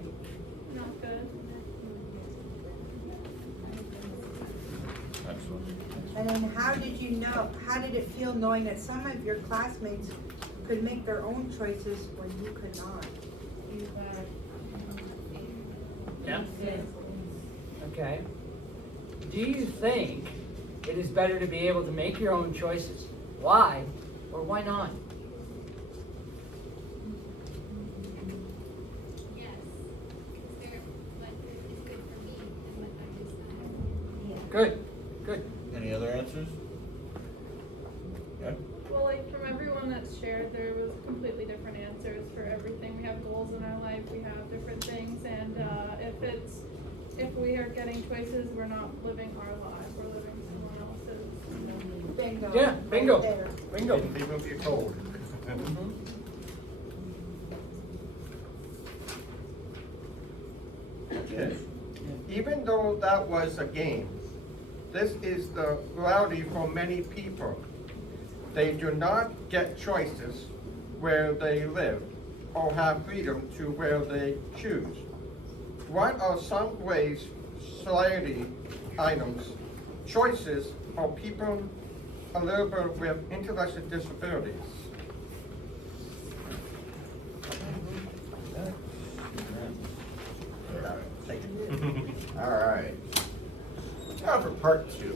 Not good. Excellent. And then how did it feel knowing that some of your classmates could make their own choices when you could not? Yeah? Okay. Do you think it is better to be able to make your own choices? Why or why not? Yes. They're what is good for me and what I decide. Good, good. Any other answers? Yeah? Well, like from everyone that's shared, there was completely different answers for everything. We have goals in our life, we have different things, and if we are getting choices, we're not living our lives, we're living someone else's. Bingo. Yeah, bingo. Right there. Bingo. Even if you're told. Yes. Even though that was a game, this is the reality for many people. They do not get choices where they live or have freedom to where they choose. What are some ways society items, choices for people a little bit with intellectual disabilities? Thank you. All right. Now for part 2.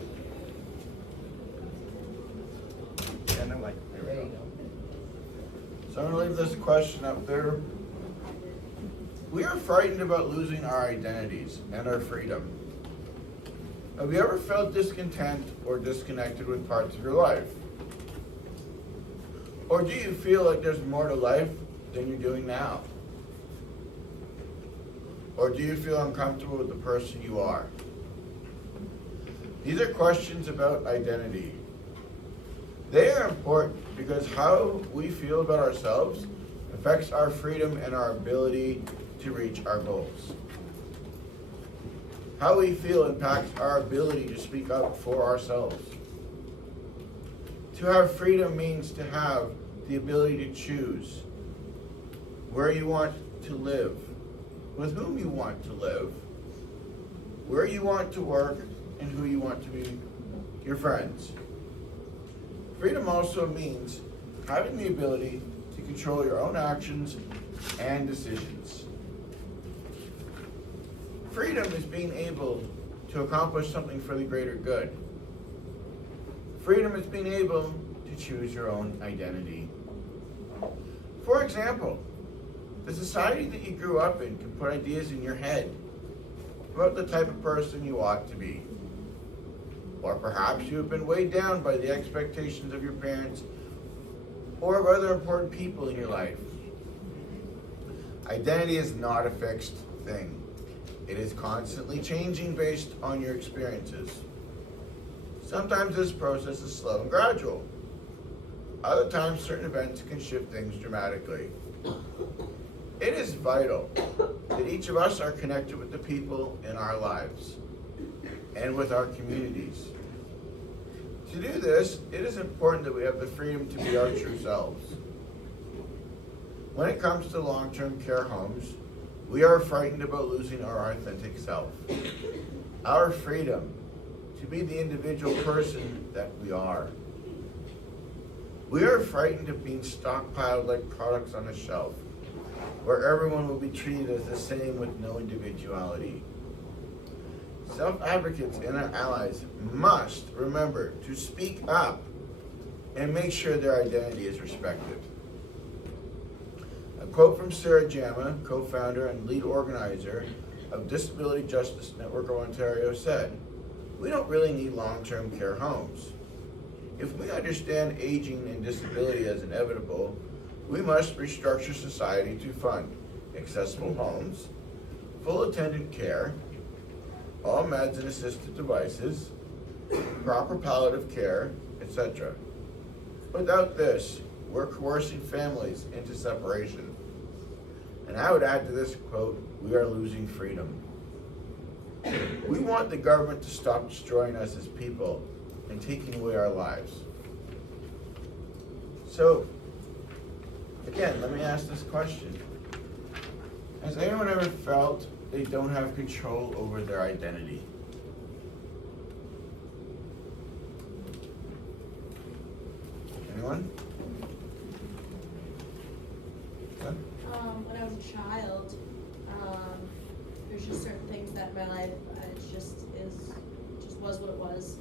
And I'm like, there we go. So I'm going to leave this question up there. We are frightened about losing our identities and our freedom. Have you ever felt discontent or disconnected with parts of your life? Or do you feel like there's more to life than you're doing now? Or do you feel uncomfortable with the person you are? These are questions about identity. They are important because how we feel about ourselves affects our freedom and our ability to reach our goals. How we feel impacts our ability to speak up for ourselves. To have freedom means to have the ability to choose where you want to live, with whom you want to live, where you want to work, and who you want to be your friends. Freedom also means having the ability to control your own actions and decisions. Freedom is being able to accomplish something for the greater good. Freedom is being able to choose your own identity. For example, the society that you grew up in can put ideas in your head about the type of person you ought to be. Or perhaps you have been weighed down by the expectations of your parents or of other important people in your life. Identity is not a fixed thing. It is constantly changing based on your experiences. Sometimes this process is slow and gradual. Other times, certain events can shift things dramatically. It is vital that each of us are connected with the people in our lives and with our communities. To do this, it is important that we have the freedom to be our true selves. When it comes to long-term care homes, we are frightened about losing our authentic self, our freedom to be the individual person that we are. We are frightened of being stockpiled like products on a shelf, where everyone will be treated as the same with no individuality. Self-advocates and our allies must remember to speak up and make sure their identity is respected. A quote from Sarah Jama, co-founder and lead organizer of Disability Justice Network of Ontario, said, "We don't really need long-term care homes. If we understand aging and disability as inevitable, we must restructure society to fund accessible homes, full attendant care, all meds and assisted devices, proper palliative care, etc. Without this, we're coercing families into separation." And I would add to this quote, we are losing freedom. We want the government to stop destroying us as people and taking away our lives. So, again, let me ask this question. Has anyone ever felt they don't have control over their identity? Anyone? Yeah? When I was a child, there's just certain things that in my life just was what it was.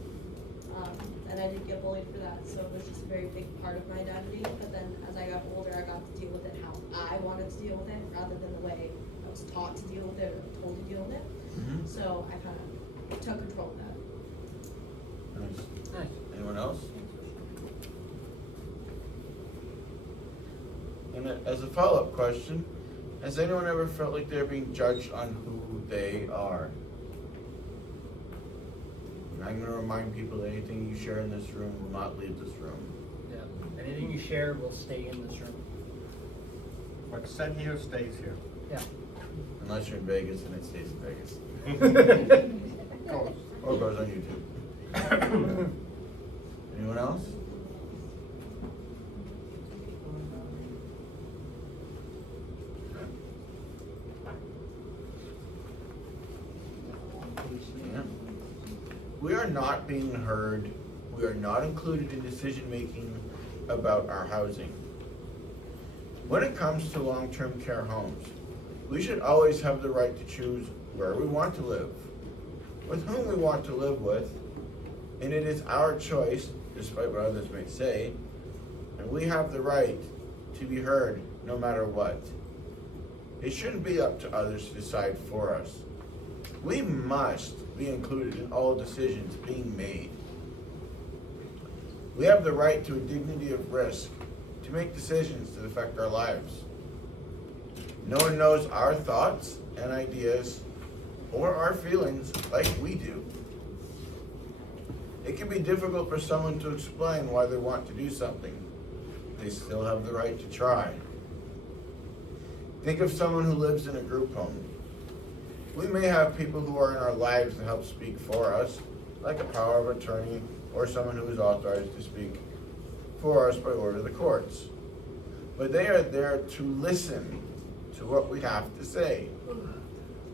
And I did get bullied for that, so it was just a very big part of my identity. But then as I got older, I got to deal with it how I wanted to deal with it, rather than the way I was taught to deal with it or told to deal with it. Mm-hmm. So I kind of took control of that. Nice. Anyone else? And as a follow-up question, has anyone ever felt like they're being judged on who they are? And I'm going to remind people that anything you share in this room will not leave this room. Yeah. Anything you share will stay in this room. What's said here stays here. Yeah. Unless you're in Vegas and it stays in Vegas. Or goes on YouTube. Anyone else? Yeah. We are not being heard. We are not included in decision making about our housing. When it comes to long-term care homes, we should always have the right to choose where we want to live, with whom we want to live with, and it is our choice, despite what others may say, and we have the right to be heard no matter what. It shouldn't be up to others to decide for us. We must be included in all decisions being made. We have the right to a dignity of risk to make decisions that affect our lives. No one knows our thoughts and ideas or our feelings like we do. It can be difficult for someone to explain why they want to do something. They still have the right to try. Think of someone who lives in a group home. We may have people who are in our lives to help speak for us, like a power of attorney or someone who is authorized to speak for us by order of the courts. But they are there to listen to what we have to say.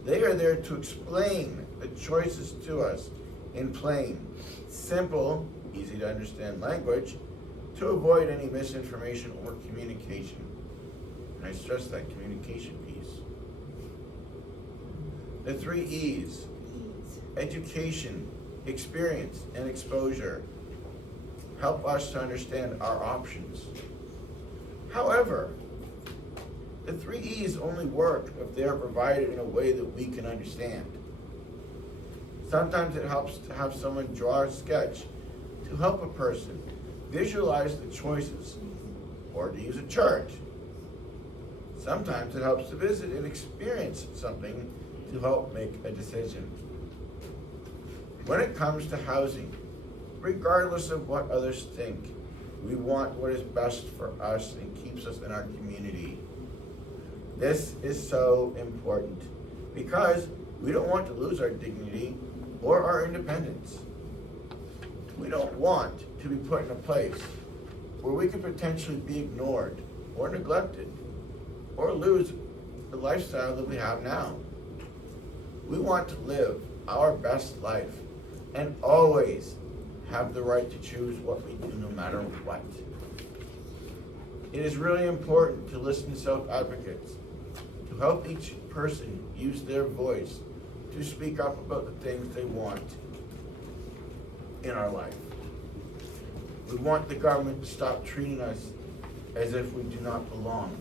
They are there to explain the choices to us in plain, simple, easy to understand language to avoid any misinformation or communication. And I stress that communication piece. The 3 E's: education, experience, and exposure help us to understand our options. However, the 3 E's only work if they are provided in a way that we can understand. Sometimes it helps to have someone draw a sketch to help a person visualize the choices, or to use a chart. Sometimes it helps to visit and experience something to help make a decision. When it comes to housing, regardless of what others think, we want what is best for us and keeps us in our community. This is so important because we don't want to lose our dignity or our independence. We don't want to be put in a place where we could potentially be ignored or neglected or lose the lifestyle that we have now. We want to live our best life and always have the right to choose what we do no matter what. It is really important to listen to self-advocates, to help each person use their voice to speak up about the things they want in our life. We want the government to stop treating us as if we do not belong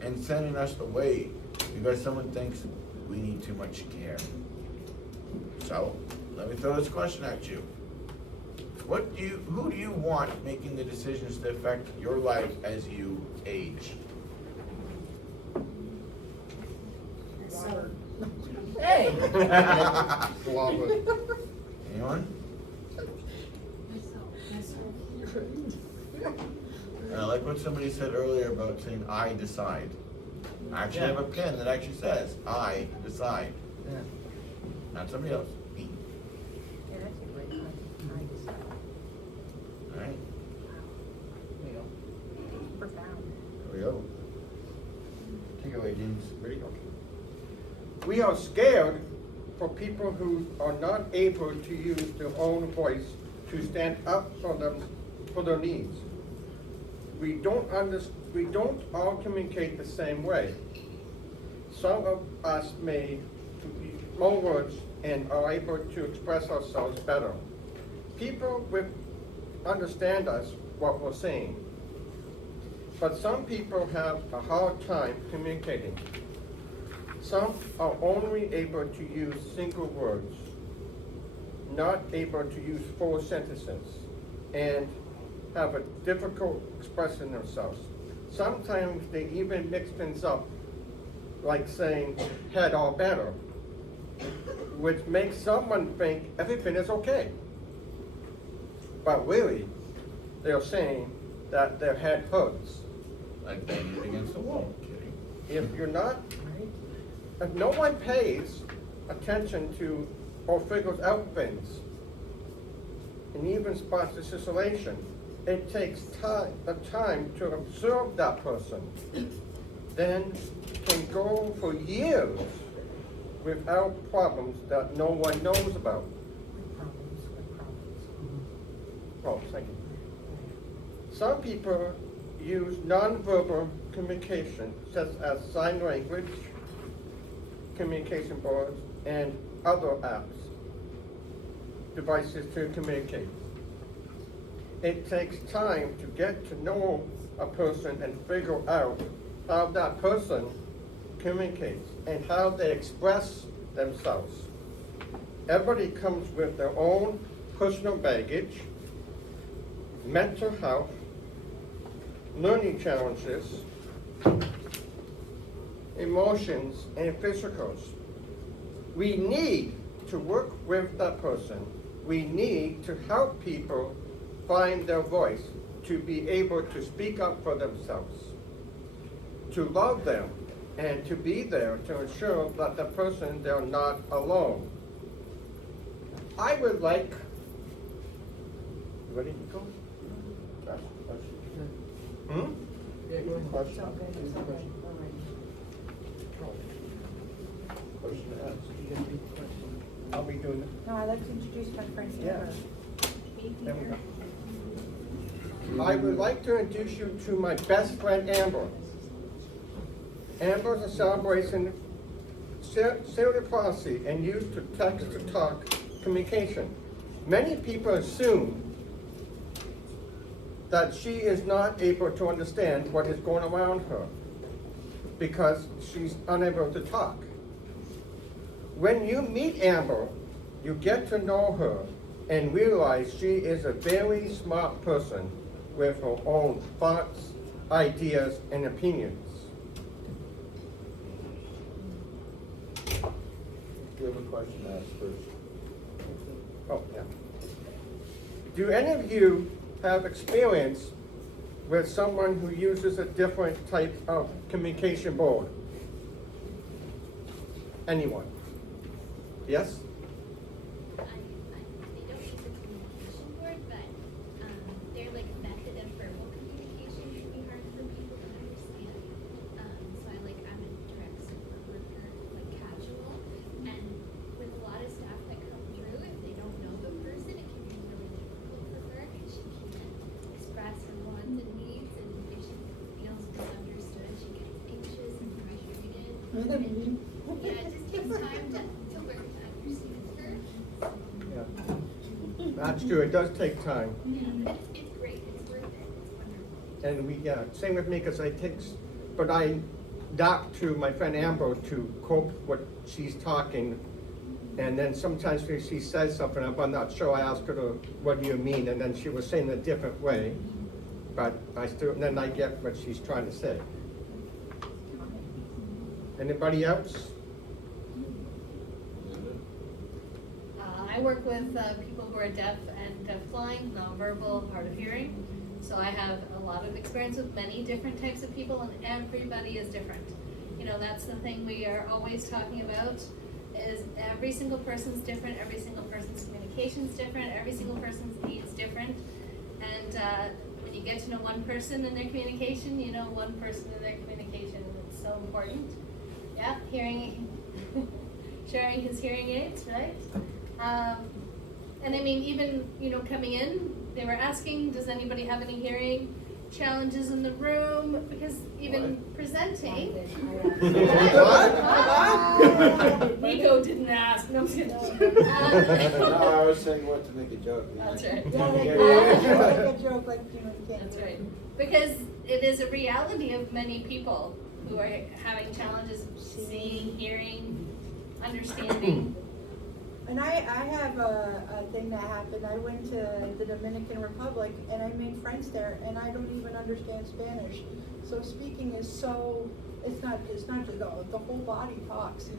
and sending us away because someone thinks we need too much care. So, let me throw this question at you. Who do you want making the decisions that affect your life as you age? Hey! Anyone? And I like what somebody said earlier about saying, I decide. I actually have a pen that actually says, I decide. Yeah. Not somebody else, me. Yeah, that's a great one. I decide. All right, You know, Profound. here we go. take it away, James. Ready? Okay. We are scared for people who are not able to use their own voice to stand up for them, for their needs. We don't all communicate the same way. Some of us may use more words and are able to express ourselves better. People will understand us, what we're saying. But some people have a hard time communicating. Some are only able to use single words, not able to use full sentences, and have a difficult expressing themselves. Sometimes they even mix things up, like saying head or better, which makes someone think everything is okay. But really, they're saying that their head hurts. Like banging it against the wall. Kidding. If no one pays attention to or figures out things, and even spots the situation, it takes the time to observe that person, then can go for years without problems that no one knows about. Oh, thank you. Some people use nonverbal communication, such as sign language, communication boards, and other apps, devices to communicate. It takes time to get to know a person and figure out how that person communicates and how they express themselves. Everybody comes with their own personal baggage, mental health, learning challenges, emotions, and physicals. We need to work with that person we need to help people find their voice, to be able to speak up for themselves, to love them, and to be there to ensure that the person, they're not alone. I would like, ready to go? Josh, question? Hmm? Yeah, go ahead. Question? It's okay. Question to ask. I'll be doing it. No, I'd like to introduce my friend Amber. There we go. I would like to introduce you to my best friend, Amber. Amber is a celebration cerebral palsy and used to text to talk communication. Many people assume that she is not able to understand what is going around her because she's unable to talk. When you meet Amber, you get to know her and realize she is a very smart person with her own thoughts, ideas, and opinions. We have a question to ask first. Oh, yeah. Do any of you have experience with someone who uses a different type of communication board? Anyone? Yes? They don't use a communication board, but they're like a method of verbal communication can be hard for people to understand. So I'm a direct support worker, like casual, and with a lot of staff that come through, if they don't know the person, it can be really difficult for her because she can't express her wants and needs, and if she feels misunderstood, she gets anxious and frustrated. And, yeah, it just takes time to work to understand her. Yeah. That's true, it does take time. Yeah, but it's great. It's worth it. It's wonderful. And we, yeah, same with me, because but I dock to my friend Amber to cope what she's talking. And then sometimes when she says something, I'm not sure, I ask her, what do you mean? And then she was saying it a different way. But then I get what she's trying to say. Anybody else? I work with people who are deaf and deafblind, nonverbal, hard of hearing. So I have a lot of experience with many different types of people, and everybody is different. You know, that's the thing we are always talking about, is every single person's different, every single person's communication's different, every single person's needs different. And when you get to know one person in their communication, you know one person in their communication, and it's so important. Yeah, sharing his hearing aids, right? And I mean, even, coming in, they were asking, does anybody have any hearing challenges in the room? Because even presenting. Niko didn't ask, no, I'm kidding. No, I was saying what to make a joke. That's right. Make a joke like, you can't. That's right. Because it is a reality of many people who are having challenges seeing, hearing, understanding. And I have a thing that happened. I went to the Dominican Republic and I made friends there, and I don't even understand Spanish. So speaking is so, it's not just the whole body talks,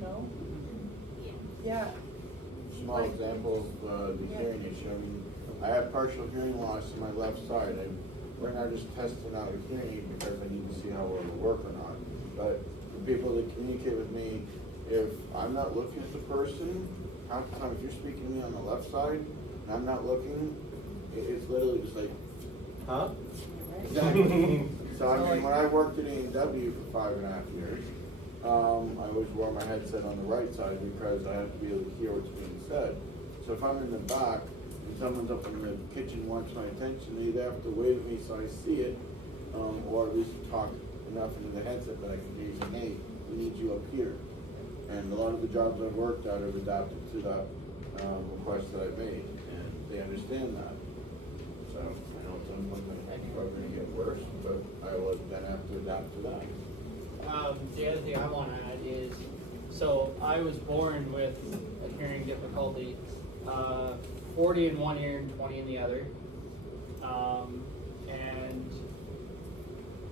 Yeah. Small example of the hearing issue. I mean, I have partial hearing loss in my left side, and we're not just testing out a hearing aid because I need to see how well it'll work or not. But for people that communicate with me, if I'm not looking at the person, half the time if you're speaking to me on the left side and I'm not looking, it's literally just like, huh? Exactly. So I mean, when I worked at A&W for 5.5 years, I always wore my headset on the right side because I have to be able to hear what's being said. So if I'm in the back and someone's up in the kitchen wants my attention, they either have to wave at me so I see it, or at least talk enough into the headset that I can hear you say, hey, we need you up here. And a lot of the jobs I've worked at have adapted to that request that I've made, and they understand that. So I know at some point it's probably going to get worse, but I will then have to adapt to that. The other thing I want to add is, so I was born with a hearing difficulty, 40 in one ear and 20 in the other. And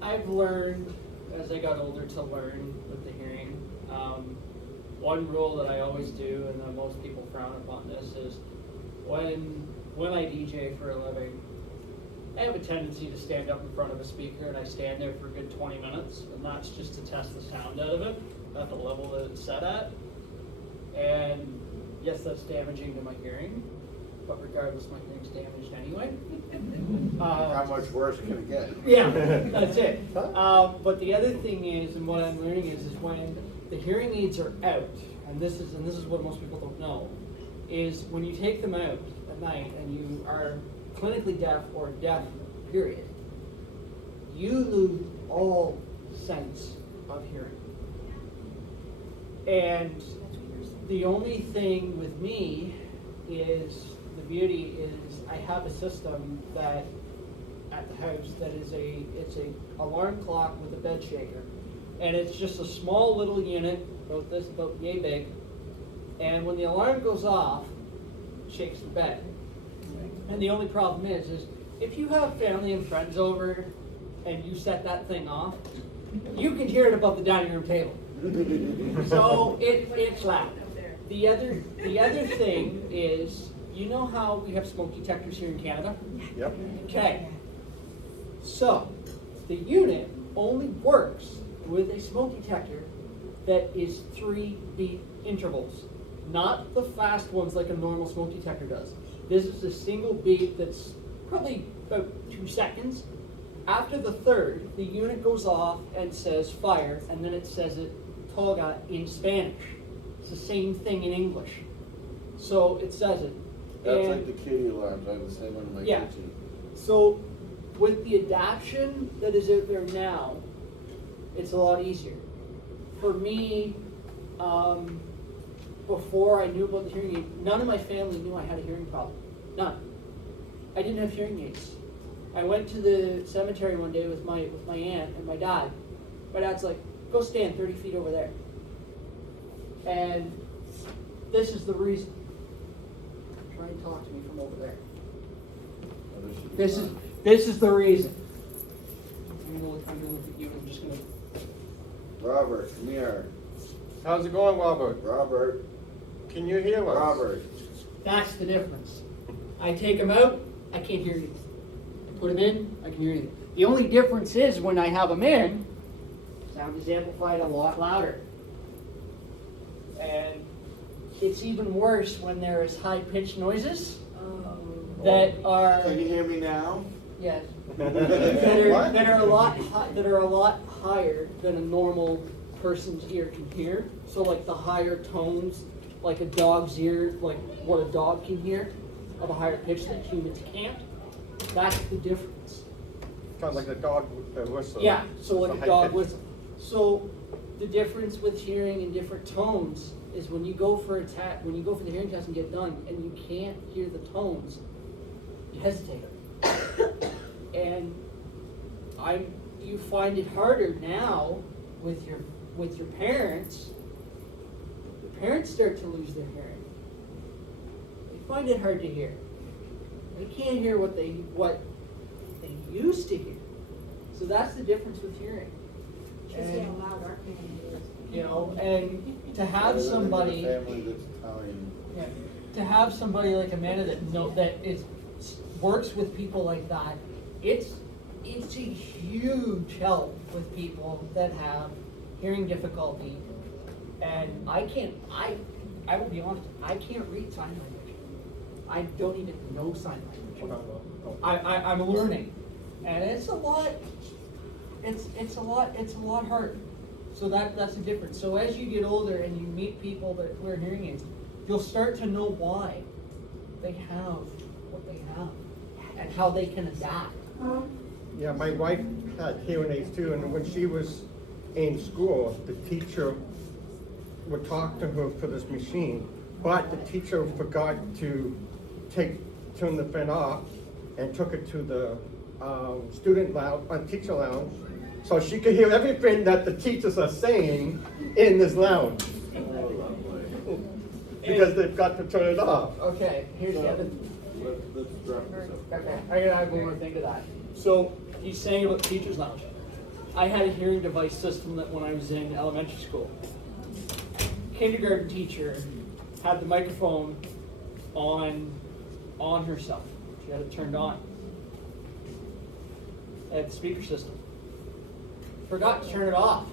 I've learned, as I got older, to learn with the hearing. One rule that I always do, and that most people frown upon this, is when I DJ for a living, I have a tendency to stand up in front of a speaker and I stand there for a good 20 minutes, and that's just to test the sound out of it at the level that it's set at. And yes, that's damaging to my hearing, but regardless, my hearing's damaged anyway. How much worse can it get? Yeah, that's it. But the other thing is, and what I'm learning is when the hearing aids are out, and this is what most people don't know, is when you take them out at night and you are clinically deaf or deaf, period, you lose all sense of hearing. And the only thing with me is, the beauty is I have a system that at the house that is it's a alarm clock with a bed shaker. And it's just a small little unit, about yay big. And when the alarm goes off, it shakes the bed. And the only problem is if you have family and friends over and you set that thing off, you can hear it above the dining room table. So it's loud. The other thing is, you know how we have smoke detectors here in Canada? Yep. Okay. So the unit only works with a smoke detector that is 3 beat intervals, not the fast ones like a normal smoke detector does. This is a single beat that's probably about 2 seconds. After the third, the unit goes off and says fire, and then it says it toga in Spanish. It's the same thing in English. So it says it. That's And like the kitty alarms. I have the same one in my yeah. kitchen. So with the adaption that is out there now, it's a lot easier. For me, before I knew about the hearing aid, none of my family knew I had a hearing problem. None. I didn't have hearing aids. I went to the cemetery one day with my aunt and my dad. My dad's like, go stand 30 feet over there. And this is the reason. Try and talk to me from over there. This is the reason. I'm gonna look at you. I'm just gonna. Robert, come here. How's it going, Robert? Robert. Can you hear us? Robert. That's the difference. I take them out, I can't hear you. I put them in, I can hear you. The only difference is when I have them in, sound is amplified a lot louder. And it's even worse when there is high-pitched noises that are. Can you hear me now? Yes. that are a lot higher than a normal person's ear can hear. So like the higher tones, like a dog's ear, like what a dog can hear, of a higher pitch that humans can't. That's the difference. Kind of like a dog whistle. Yeah, so like It's a dog high-pitched. whistle. So the difference with hearing in different tones is when you go for when you go for the hearing test and get done, and you can't hear the tones, you hesitate. And you find it harder now with your parents. Your parents start to lose their hearing. They find it hard to hear. They can't hear what they used to hear. So that's the difference with hearing. She's getting louder. You know, and to have Rather than somebody, a family that's Italian. yeah, to have somebody like Amanda that works with people like that, it's a huge help with people that have hearing difficulty. And I will be honest, I can't read sign language. I don't even know sign language. I'm learning, and it's a lot harder. So that's the difference. So as you get older and you meet people that wear hearing aids, you'll start to know why they have what they have and how they can adapt. Yeah, my wife had hearing aids too, and when she was in school, the teacher would talk to her for this machine, but the teacher forgot to turn the fan off and took it to the student lounge, teacher lounge, so she could hear everything that the teachers are saying in this lounge. Because they've got to turn it off. Okay, here's the other. Let's drop this up. Okay, I gotta have one more thing to that. So he's saying about the teacher's lounge. I had a hearing device system that when I was in elementary school. Kindergarten teacher had the microphone on on herself. She had it turned on. At the speaker system. Forgot to turn it off.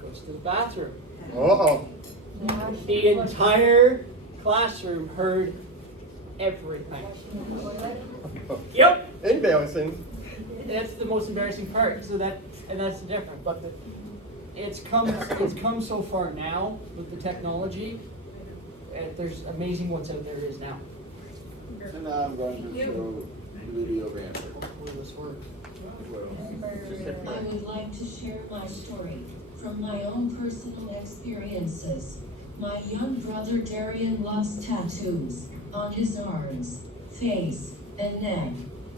Goes to the bathroom. Uh-oh. The entire classroom heard everything. Yep. Embarrassing. That's the most embarrassing part. So that's the difference. But it's come so far now with the technology. There's amazing what's out there is now. So now I'm going to show the video of Amber. Hopefully this works. I would like to share my story from my own personal experiences. My young brother Darian loves tattoos on his arms, face, and neck.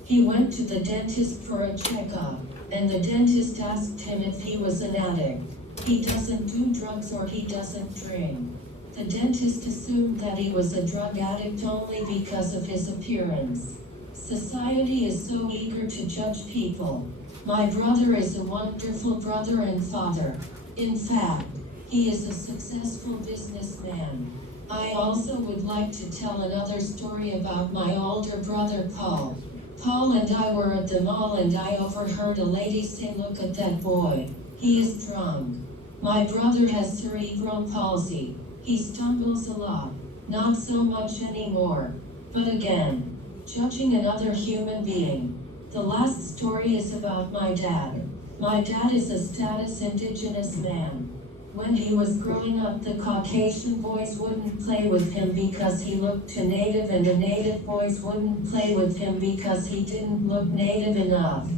He went to the dentist for a checkup, and the dentist asked him if he was an addict. He doesn't do drugs or he doesn't drink. The dentist assumed that he was a drug addict only because of his appearance. Society is so eager to judge people. My brother is a wonderful brother and father. In fact, he is a successful businessman. I also would like to tell another story about my older brother Paul. Paul and I were at the mall and I overheard a lady say, "Look at that boy. He is drunk." My brother has cerebral palsy. He stumbles a lot, not so much anymore. But again, judging another human being. The last story is about my dad. My dad is a status indigenous man. When he was growing up, the Caucasian boys wouldn't play with him because he looked too native, and the native boys wouldn't play with him because he didn't look native enough.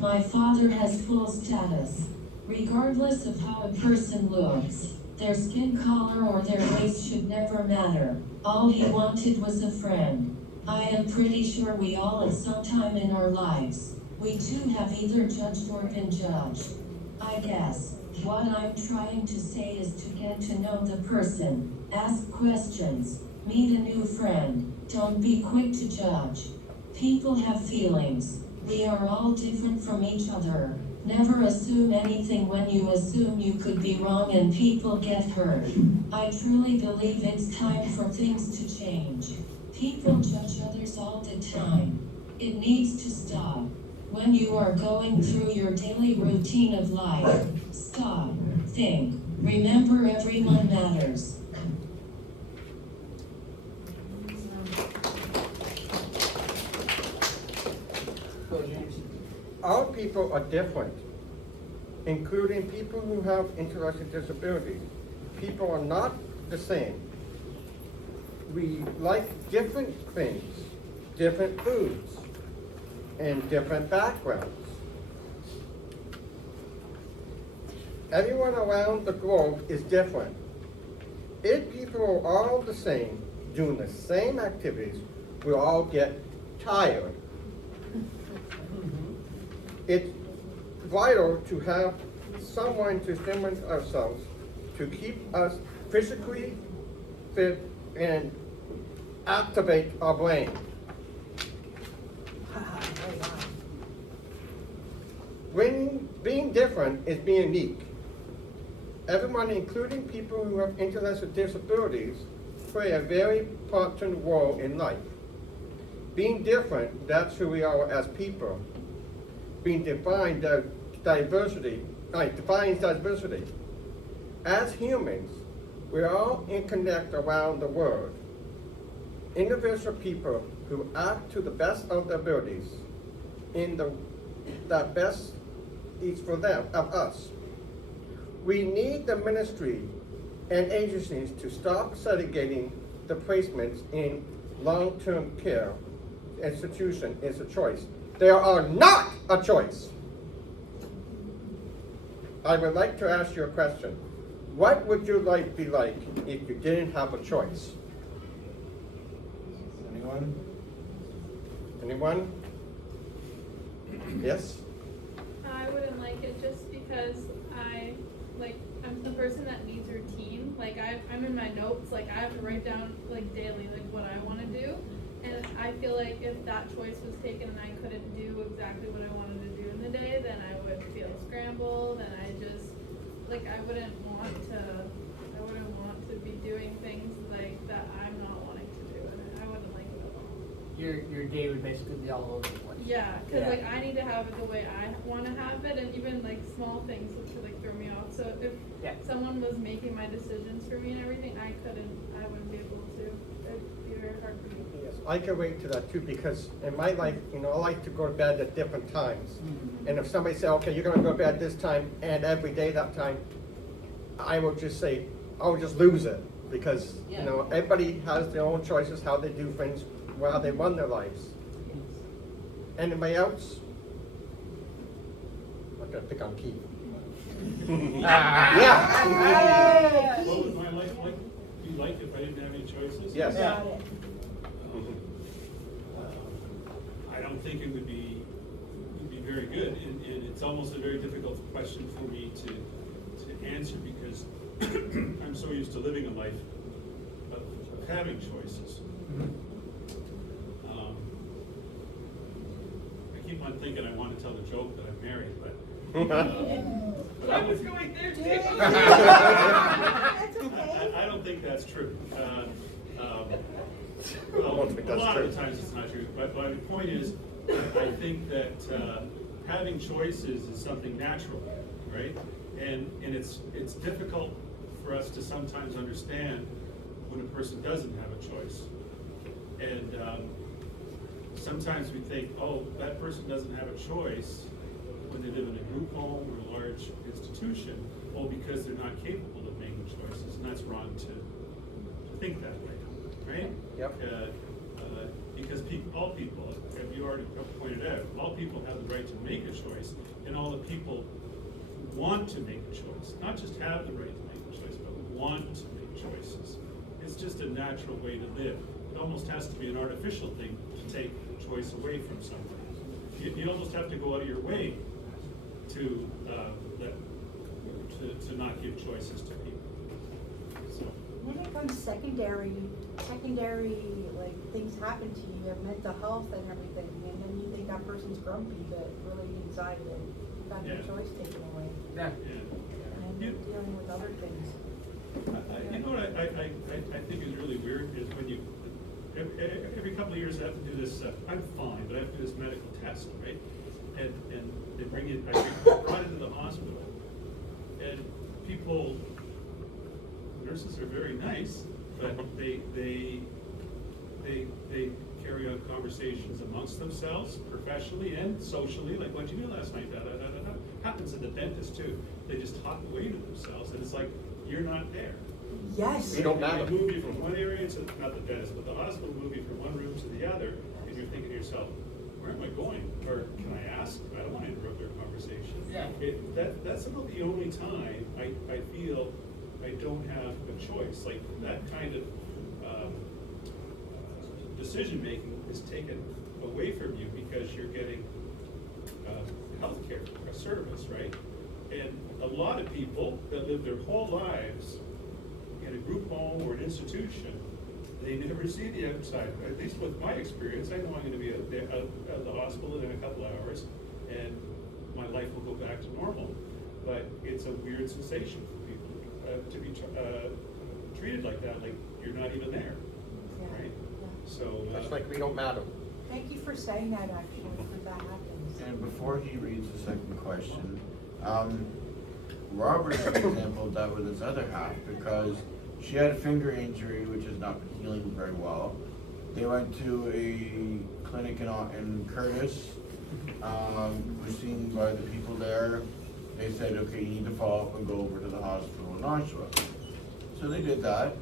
My father has full status. Regardless of how a person looks, their skin color or their race should never matter. All he wanted was a friend. I am pretty sure we all at some time in our lives, we too have either judged or been judged. I guess what I'm trying to say is to get to know the person, ask questions, meet a new friend, don't be quick to judge. People have feelings. We are all different from each other. Never assume anything. When you assume, you could be wrong and people get hurt. I truly believe it's time for things to change. People judge others all the time. It needs to stop. When you are going through your daily routine of life, stop, think, remember everyone matters. All people are different, including people who have intellectual disabilities. People are not the same. We like different things, different foods, and different backgrounds. Everyone around the globe is different. If people are all the same, doing the same activities, we'll all get tired. It's vital to have someone to stimulate ourselves, to keep us physically fit and activate our brain. Being different is being unique. Everyone, including people who have intellectual disabilities, play a very important role in life. Being different, that's who we are as people. Being defines diversity. As humans, we are all interconnected around the world. Individual people who act to the best of their abilities, that best is for them, of us. We need the ministry and agencies to stop segregating the placements in long-term care institution is a choice. They are not a choice. I would like to ask you a question. What would your life be like if you didn't have a choice? Anyone? Anyone? Yes? I wouldn't like it just because I'm the person that needs routine. I'm in my notes, I have to write down daily what I want to do. And I feel like if that choice was taken and I couldn't do exactly what I wanted to do in the day, then I would feel scrambled, and I just I wouldn't want to be doing things that I'm not wanting to do. And I your day would basically be all over the place. Yeah, cause Yeah. like I need to have it the way I wanna have it, and even like small things could like throw me off. So if Yeah. someone was making my decisions for me and everything, I wouldn't be able to. It'd be very hard for me. Yes, I can relate to that too, because in my life, you know, I like to go to bed at different times. And if somebody said, okay, you're gonna go to bed this time and every day that time, I would just say, I would just lose it. Because, you know, everybody has their own choices, how they do things, how they run their lives. Anybody else? I'm gonna pick on Keith. Yeah. What would my life be like if I didn't have any choices? Yes. Got it. I don't think it would be very good, and it's almost a very difficult question for me to answer, because I'm so used to living a life of having choices. I keep on thinking I want to tell the joke that I'm married, but I was going there too. I don't think that's true. I don't think A that's lot true. of the times it's not true, but my point is, I think that having choices is something natural, right? And it's difficult for us to sometimes understand when a person doesn't have a choice. And sometimes we think, oh, that person doesn't have a choice when they live in a group home or a large institution, because they're not capable of making choices, and that's wrong to think that way, right? Yep. Because all people, as you already pointed out, all people have the right to make a choice, and all the people who want to make a choice, not just have the right to make a choice, but want to make choices. It's just a natural way to live. It almost has to be an artificial thing to take choice away from someone. You almost have to go out of your way to not give choices to people. So. When it comes secondary, like, things happen to you, you have mental health and everything, and then you think that person's grumpy, but really inside it, you got no choice taken away. Yeah. And you're dealing with other things. You know what I think is really weird is when you, every couple of years I have to do this, I'm fine, but I have to do this medical test, right? And they bring it, I get brought into the hospital, and people, nurses are very nice, but they carry on conversations amongst themselves, professionally and socially, like, what'd you do last night, da, da, da, da, da. Happens at the dentist too. They just talk away to themselves, and it's like, you're not there. Yes. You don't matter. They move you from one area to, not the dentist, but the hospital move you from one room to the other, and you're thinking to yourself, where am I going? Or can I ask? I don't want to interrupt their conversation. Yeah. That's about the only time I feel I don't have a choice. Like, that kind of decision-making is taken away from you because you're getting healthcare, a service, right? And a lot of people that live their whole lives in a group home or an institution, they never see the outside. At least with my experience, I know I'm going to be out at the hospital in a couple hours, and my life will go back to normal. But it's a weird sensation for people to be treated like that, like you're not even there, right? So That's like we don't matter. Thank you for saying that, actually, because that happens. And before he reads the second question, Robert's an example of that with his other half, because she had a finger injury which has not been healing very well. They went to a clinic in Curtis, was seen by the people there. They said, okay, you need to follow up and go over to the hospital in Oshawa. So they did that,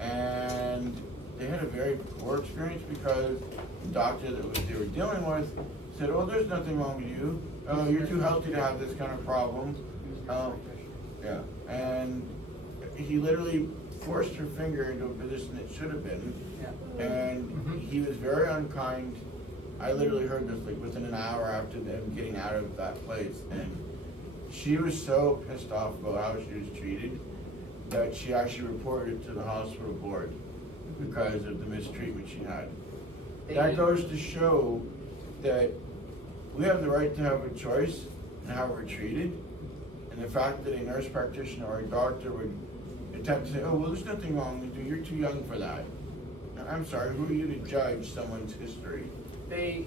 and they had a very poor experience because the doctor that they were dealing with said, oh, there's nothing wrong with you. You're too healthy to have this kind of problem. Yeah, and he literally forced her finger into a position it should have been. Yeah. And he was very unkind. I literally heard this like within an hour after them getting out of that place. And she was so pissed off about how she was treated that she actually reported it to the hospital board because of the mistreatment she had. That goes to show that we have the right to have a choice in how we're treated. And the fact that a nurse practitioner or a doctor would attempt to say, oh, well, there's nothing wrong with you, you're too young for that. I'm sorry, who are you to judge someone's history? The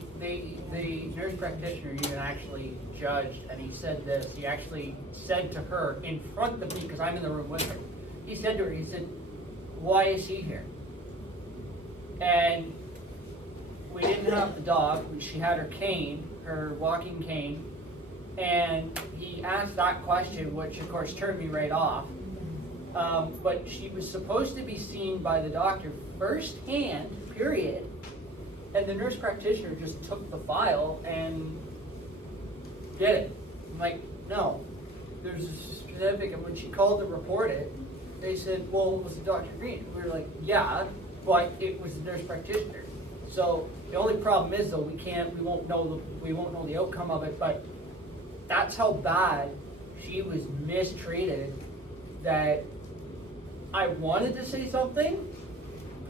nurse practitioner even actually judged, and he said this, he actually said to her in front of me, because I'm in the room with her, he said to her, he said, why is he here? And we didn't have the dog, she had her cane, her walking cane, and he asked that question, which of course turned me right off. But she was supposed to be seen by the doctor firsthand, period. And the nurse practitioner just took the file and did it. I'm like, no, there's a specific, and when she called to report it, they said, well, was it Dr. Green? We were like, yeah, but it was the nurse practitioner. So the only problem is though, we won't know the outcome of it, but that's how bad she was mistreated that I wanted to say something,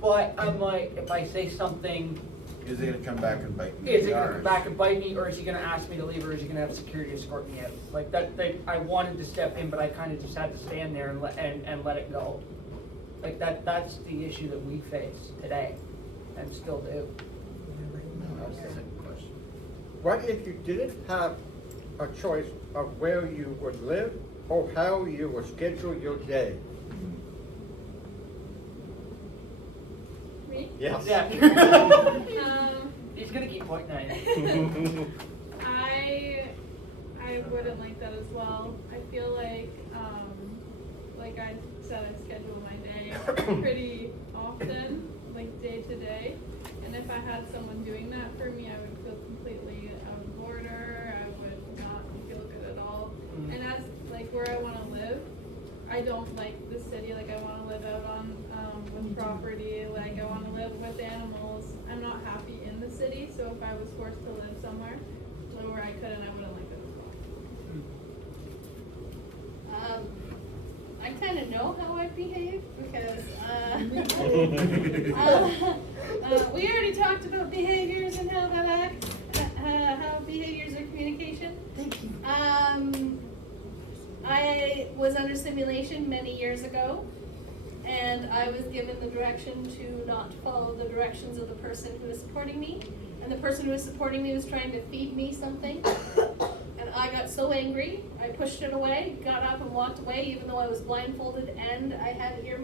but I'm like, if I say something, Is it gonna come back and bite me? is it gonna come back and bite me, or is he gonna ask me to leave, or is he gonna have security escort me out? Like that, I wanted to step in, but I kind of just had to stand there and let it go. Like that's the issue that we face today, and still do. What if you didn't have a choice of where you would live or how you would schedule your day? Me? Yes. Yeah. He's gonna keep pointing at you. I wouldn't like that as well. I feel like I said, I schedule my day pretty often, like day to day. And if I had someone doing that for me, I would feel completely out of order. I would not feel good at all. And as like where I want to live, I don't like the city. Like I want to live out on with property. Like I want to live with animals. I'm not happy in the city. So if I was forced to live somewhere where I couldn't, I wouldn't like it as well. I kind of know how I behave because we already talked about behaviors and how that acts, how behaviors are communication. Thank you. I was under simulation many years ago, and I was given the direction to not follow the directions of the person who was supporting me, and the person who was supporting me was trying to feed me something. And I got so angry, I pushed it away, got up and walked away, even though I was blindfolded and I had ear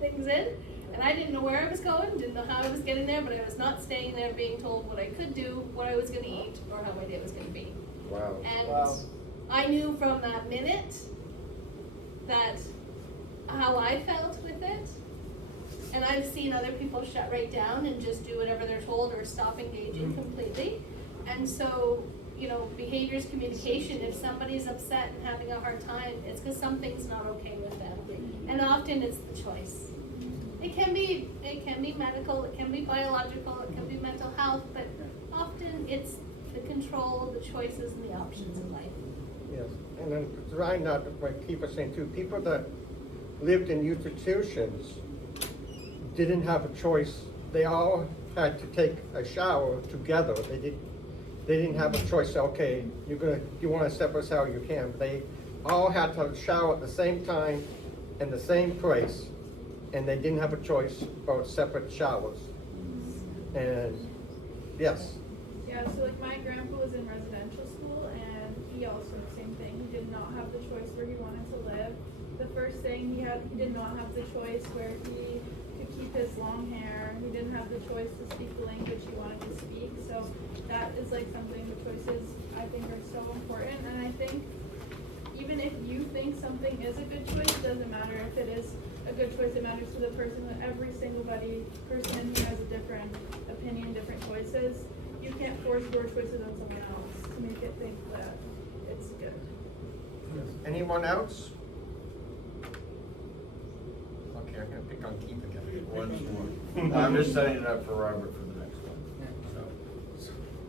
things in. And I didn't know where I was going, didn't know how I was getting there, but I was not staying there being told what I could do, what I was going to eat, or how my day was going to be. Wow. And I knew from that minute that how I felt with it. And I've seen other people shut right down and just do whatever they're told or stop engaging completely. And so, you know, behaviors, communication, if somebody's upset and having a hard time, it's because something's not okay with them. And often it's the choice. It can be medical, it can be biological, it can be mental health, but often it's the control, the choices, and the options in life. Yes, and then trying not what people are saying too, people that lived in institutions didn't have a choice. They all had to take a shower together. They didn't have a choice. Okay, you want to step us out, you can. They all had to shower at the same time in the same place, and they didn't have a choice about separate showers. And yes. Yeah, so like my grandpa was in residential school and he also, same thing, he did not have the choice where he wanted to live. The first thing he did not have the choice where he could keep his long hair. He didn't have the choice to speak the language he wanted to speak. So that is like something, the choices I think are so important. And I think even if you think something is a good choice, it doesn't matter if it is a good choice, it matters to the person. Every single person who has a different opinion, different choices. You can't force your choices on someone else to make it think that it's good. Anyone else? Okay, I'm gonna pick on Keith again. Once more. I'm just setting it up for Robert for the next one.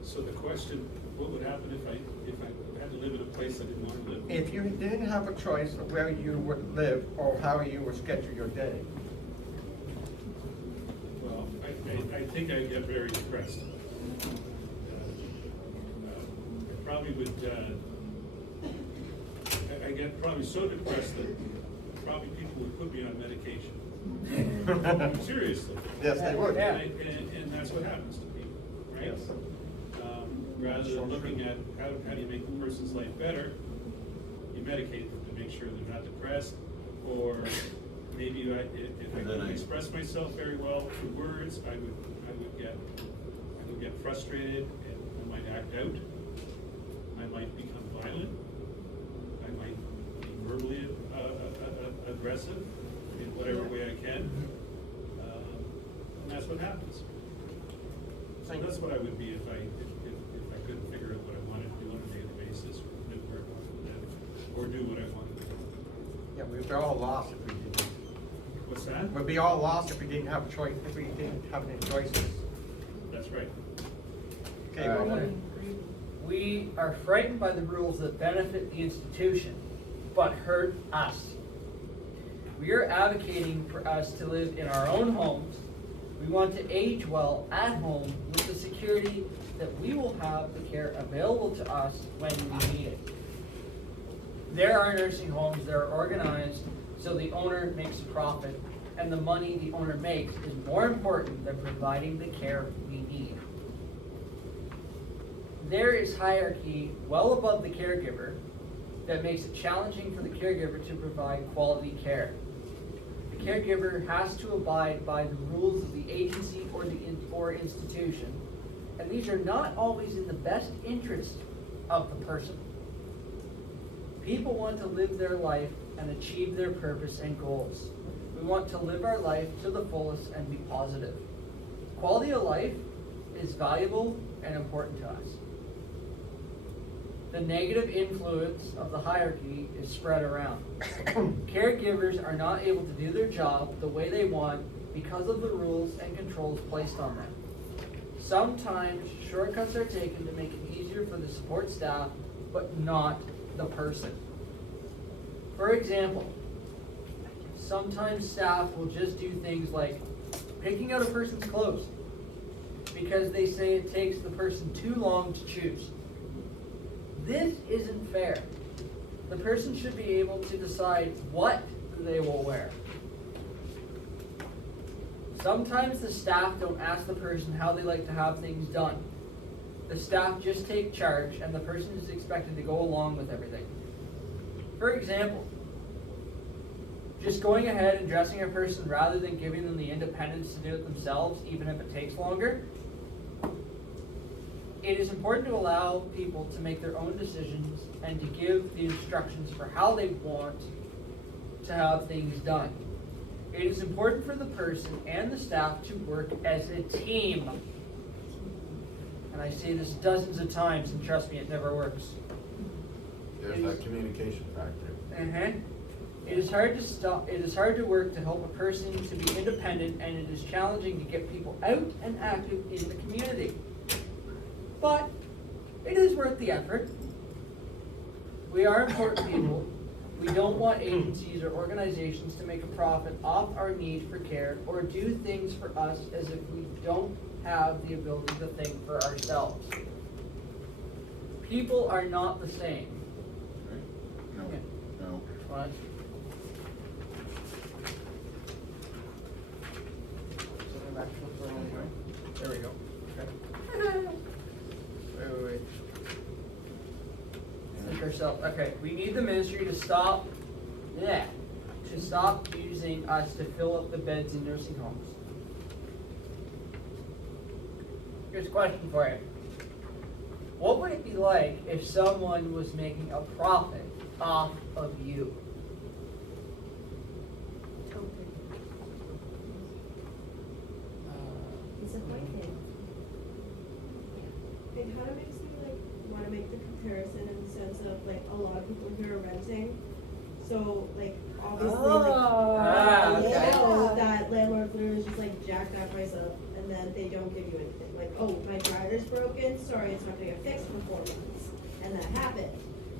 So the question, what would happen if I had to live in a place I didn't want to live? If you didn't have a choice of where you would live or how you would schedule your day. Well, I think I'd get very depressed. I probably would, I get probably so depressed that probably people would put me on medication. Seriously. Yes, they would. Yeah. And that's what happens to people, right? Yes. Rather than looking at how do you make the person's life better, you medicate them to make sure they're not depressed, or maybe if I couldn't express myself very well through words, I would get frustrated and I might act out. I might become violent. I might be verbally aggressive in whatever way I can. And that's what happens. So that's what I would be if I couldn't figure out what I wanted to do on a daily basis, or knew where I wanted to live, or do what I wanted to do. Yeah, we'd be all lost if we didn't. What's that? We'd be all lost if we didn't have a choice, if we didn't have any choices. That's right. Okay, well, We are frightened by the rules that benefit the institution, but hurt us. We are advocating for us to live in our own homes. We want to age well at home with the security that we will have the care available to us when we need it. There are nursing homes that are organized so the owner makes a profit, and the money the owner makes is more important than providing the care we need. There is hierarchy well above the caregiver that makes it challenging for the caregiver to provide quality care. The caregiver has to abide by the rules of the agency or institution, and these are not always in the best interest of the person. People want to live their life and achieve their purpose and goals. We want to live our life to the fullest and be positive. Quality of life is valuable and important to us. The negative influence of the hierarchy is spread around. Caregivers are not able to do their job the way they want because of the rules and controls placed on them. Sometimes shortcuts are taken to make it easier for the support staff, but not the person. For example, sometimes staff will just do things like picking out a person's clothes because they say it takes the person too long to choose. This isn't fair. The person should be able to decide what they will wear. Sometimes the staff don't ask the person how they like to have things done. The staff just take charge and the person is expected to go along with everything. For example, just going ahead and dressing a person rather than giving them the independence to do it themselves, even if it takes longer. It is important to allow people to make their own decisions and to give the instructions for how they want to have things done. It is important for the person and the staff to work as a team. And I say this dozens of times, and trust me, it never works. There's that communication factor. It is hard to work to help a person to be independent, and it is challenging to get people out and active in the community. But it is worth the effort. We are important people. We don't want agencies or organizations to make a profit off our need for care or do things for us as if we don't have the ability to think for ourselves. People are not the same. No. No. What? There we go. Okay. Wait. Think ourselves. Okay, we need the ministry to stop. To stop using us to fill up the beds in nursing homes. Here's a question for you. What would it be like if someone was making a profit off of you? Disappointing. It kind of makes me like want to make the comparison in the sense of like a lot of people here are renting, so like obviously okay. you know that landlord literally just like jack that price up and then they don't give you anything. Like, oh, my dryer's broken, sorry, it's not gonna get fixed for 4 months, and that happened.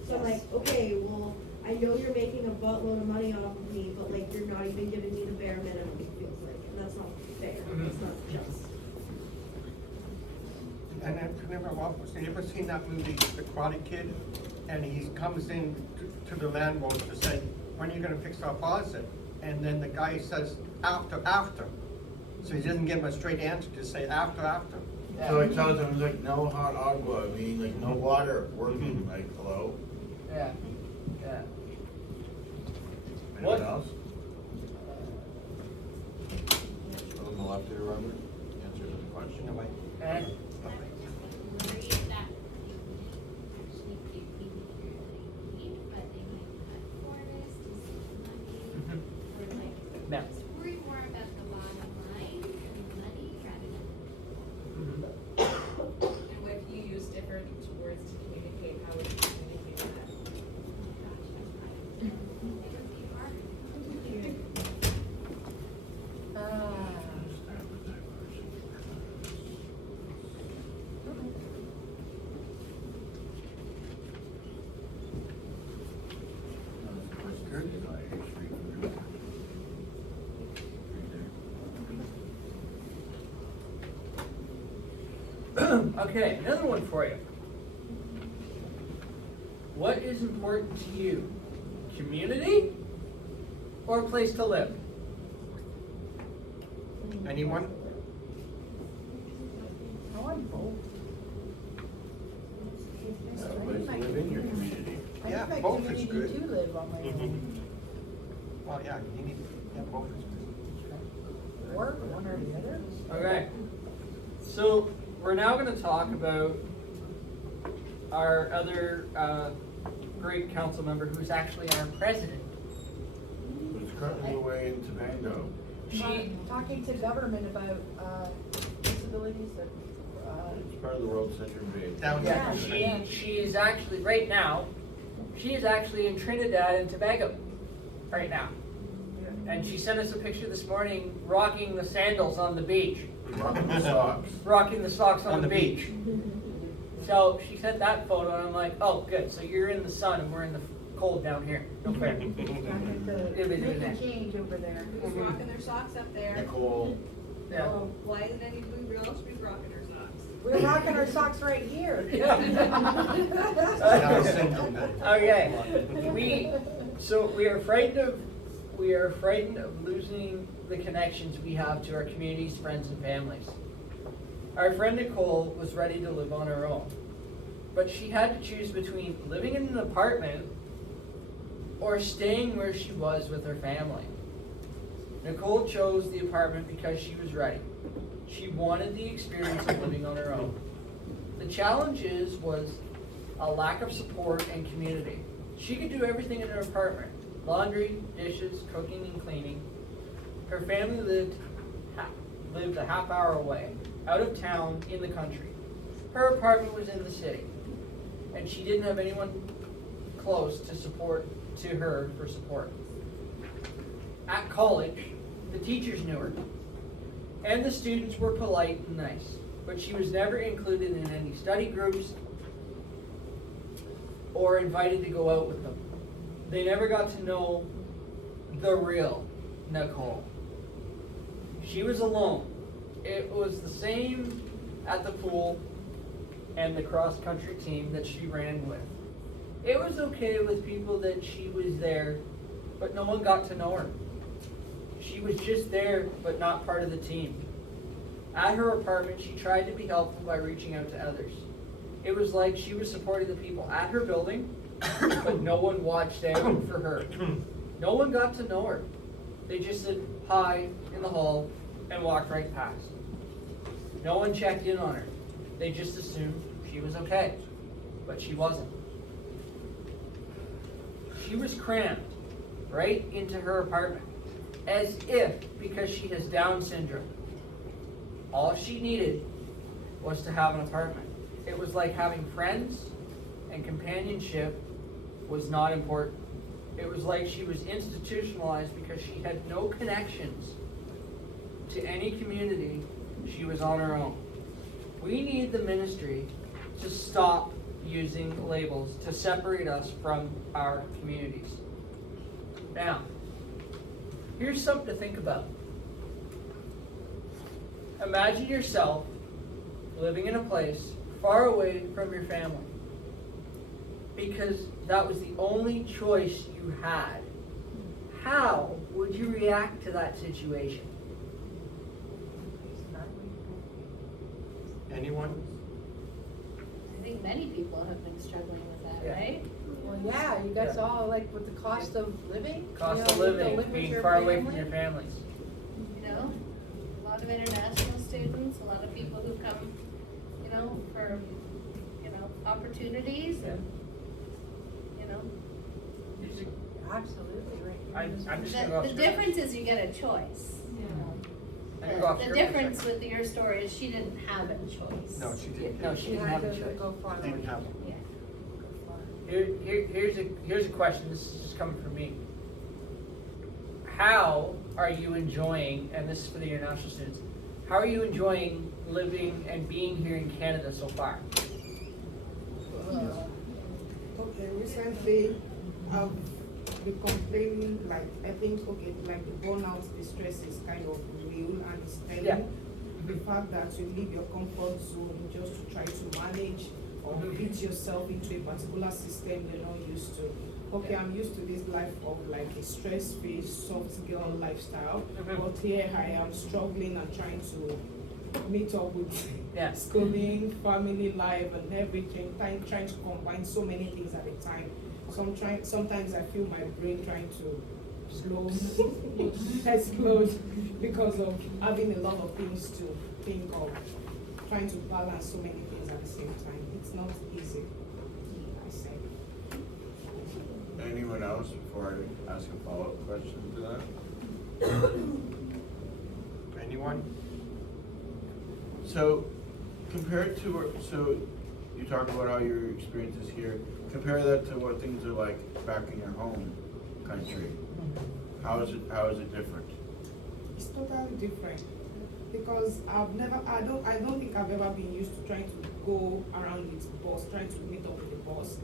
So I'm like, okay, well, I know you're making a buttload of money off of me, but like you're not even giving me the bare minimum. It feels like, and that's not fair. That's not just. And I remember, you ever seen that movie, The Karate Kid? And he comes in to the landlord to say, when are you gonna fix our faucet? And then the guy says, after. So he doesn't give him a straight answer, just say after. So it tells them, like, no hot agua, I mean, like, no water working, like, hello? Yeah. Anyone else? On the left here, Robert, answer the question. And Worried that actually give people really need, but they might cut corners to save money. Or like, No. just worry more about the bottom line and the money rather than. And what if you use different words to communicate, how would you communicate that? It would be hard. Okay, another one for you. What is important to you? Community or a place to live? Anyone? I want both. A place to live in your community. I Yeah, need my both is community good. to live on my own. Well, yeah, you need, both is good. Or one or the other. Okay. So we're now going to talk about our other great council member who's actually our president. Who's currently away in Tobago. Talking to government about disabilities that. It's part of the World Syndrome Day. Down Yeah. She is actually, right now, she is actually in Trinidad and Tobago right now. And she sent us a picture this morning rocking the sandals on the beach. Rocking the socks. Rocking the socks on the beach. So she sent that photo and I'm like, oh good, so you're in the sun and we're in the cold down here. No fair. Making change over there. Who's rocking their socks up there? Nicole. Yeah. Oh, why isn't anybody else be rocking their socks? We're rocking our socks right here. Okay. We are frightened of losing the connections we have to our communities, friends, and families. Our friend Nicole was ready to live on her own, but she had to choose between living in an apartment or staying where she was with her family. Nicole chose the apartment because she was ready. She wanted the experience of living on her own. The challenge was a lack of support and community. She could do everything in her apartment: laundry, dishes, cooking, and cleaning. Her family lived a half hour away, out of town, in the country. Her apartment was in the city, and she didn't have anyone close to her for support. At college, the teachers knew her, and the students were polite and nice, but she was never included in any study groups or invited to go out with them. They never got to know the real Nicole. She was alone. It was the same at the pool and the cross-country team that she ran with. It was okay with people that she was there, but no one got to know her. She was just there, but not part of the team. At her apartment, she tried to be helpful by reaching out to others. It was like she was supporting the people at her building, but no one watched out for her. No one got to know her. They just said hi in the hall and walked right past. No one checked in on her. They just assumed she was okay, but she wasn't. She was crammed right into her apartment, as if because she has Down syndrome. All she needed was to have an apartment. It was like having friends and companionship was not important. It was like she was institutionalized because she had no connections to any community. She was on her own. We need the ministry to stop using labels to separate us from our communities. Now, here's something to think about. Imagine yourself living in a place far away from your family because that was the only choice you had. How would you react to that situation? Anyone? I think many people have been struggling with that, Yeah. right? Well, yeah, you guys Yeah. all, like, with the cost of living. Cost you of know, you have to living, live with being your far away from family. your families. You know, a lot of international students, a lot of people who come, you know, for, you know, opportunities and, you know. Absolutely, right. I'm just gonna go off The your- difference is you get a choice. I'm gonna go off The your difference perspective. with your story is she didn't have a choice. No, she didn't. No, she didn't You have had a to choice. go far away. Didn't have one. Yeah. Here's a question, this is just coming from me. How are you enjoying, and this is for the international students, how are you enjoying living and being here in Canada so far? Okay, recently I've been complaining, like, I think, okay, like the burnout, the stress is kind of real and it's telling. Yeah. The fact that you leave your comfort zone just to try to manage or fit yourself into a particular system you're not used to. Okay, I'm used to this life of like a stress-free, soft girl lifestyle, but here I am struggling and trying to meet up with Yeah. schooling, family life, and everything. Trying to combine so many things at a time. Sometimes I feel my brain trying to explode because of having a lot of things to think of. Trying to balance so many things at the same time. It's not easy, I say. Anyone else before I ask a follow-up question to that? Anyone? So, compared to, so you talk about how your experience is here, compare that to what things are like back in your home country. How is it different? It's totally different because I don't think I've ever been used to trying to go around with boss, trying to meet up with the boss.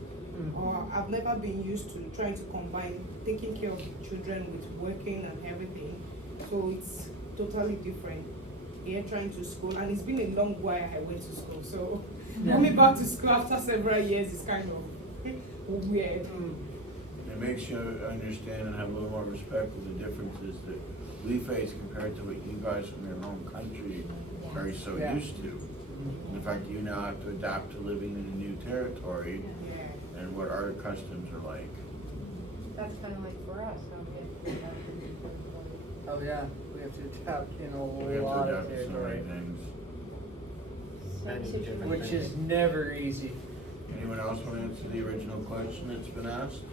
Or I've never been used to trying to combine taking care of children with working and everything. So it's totally different. Here trying to school, and it's been a long while I went to school. So coming back to school after several years is kind of weird. It makes you understand and have a little more respect for the differences that we face compared to what you guys from your home country are so Yeah. used to. In fact, you now have to adapt to living in a new territory and what our customs are like. That's kind of like for us, okay? Oh yeah, we have to adapt in a We have lot to of adapt to so many territory, things. Same situation. which is never easy. Anyone else want to answer the original question that's been asked?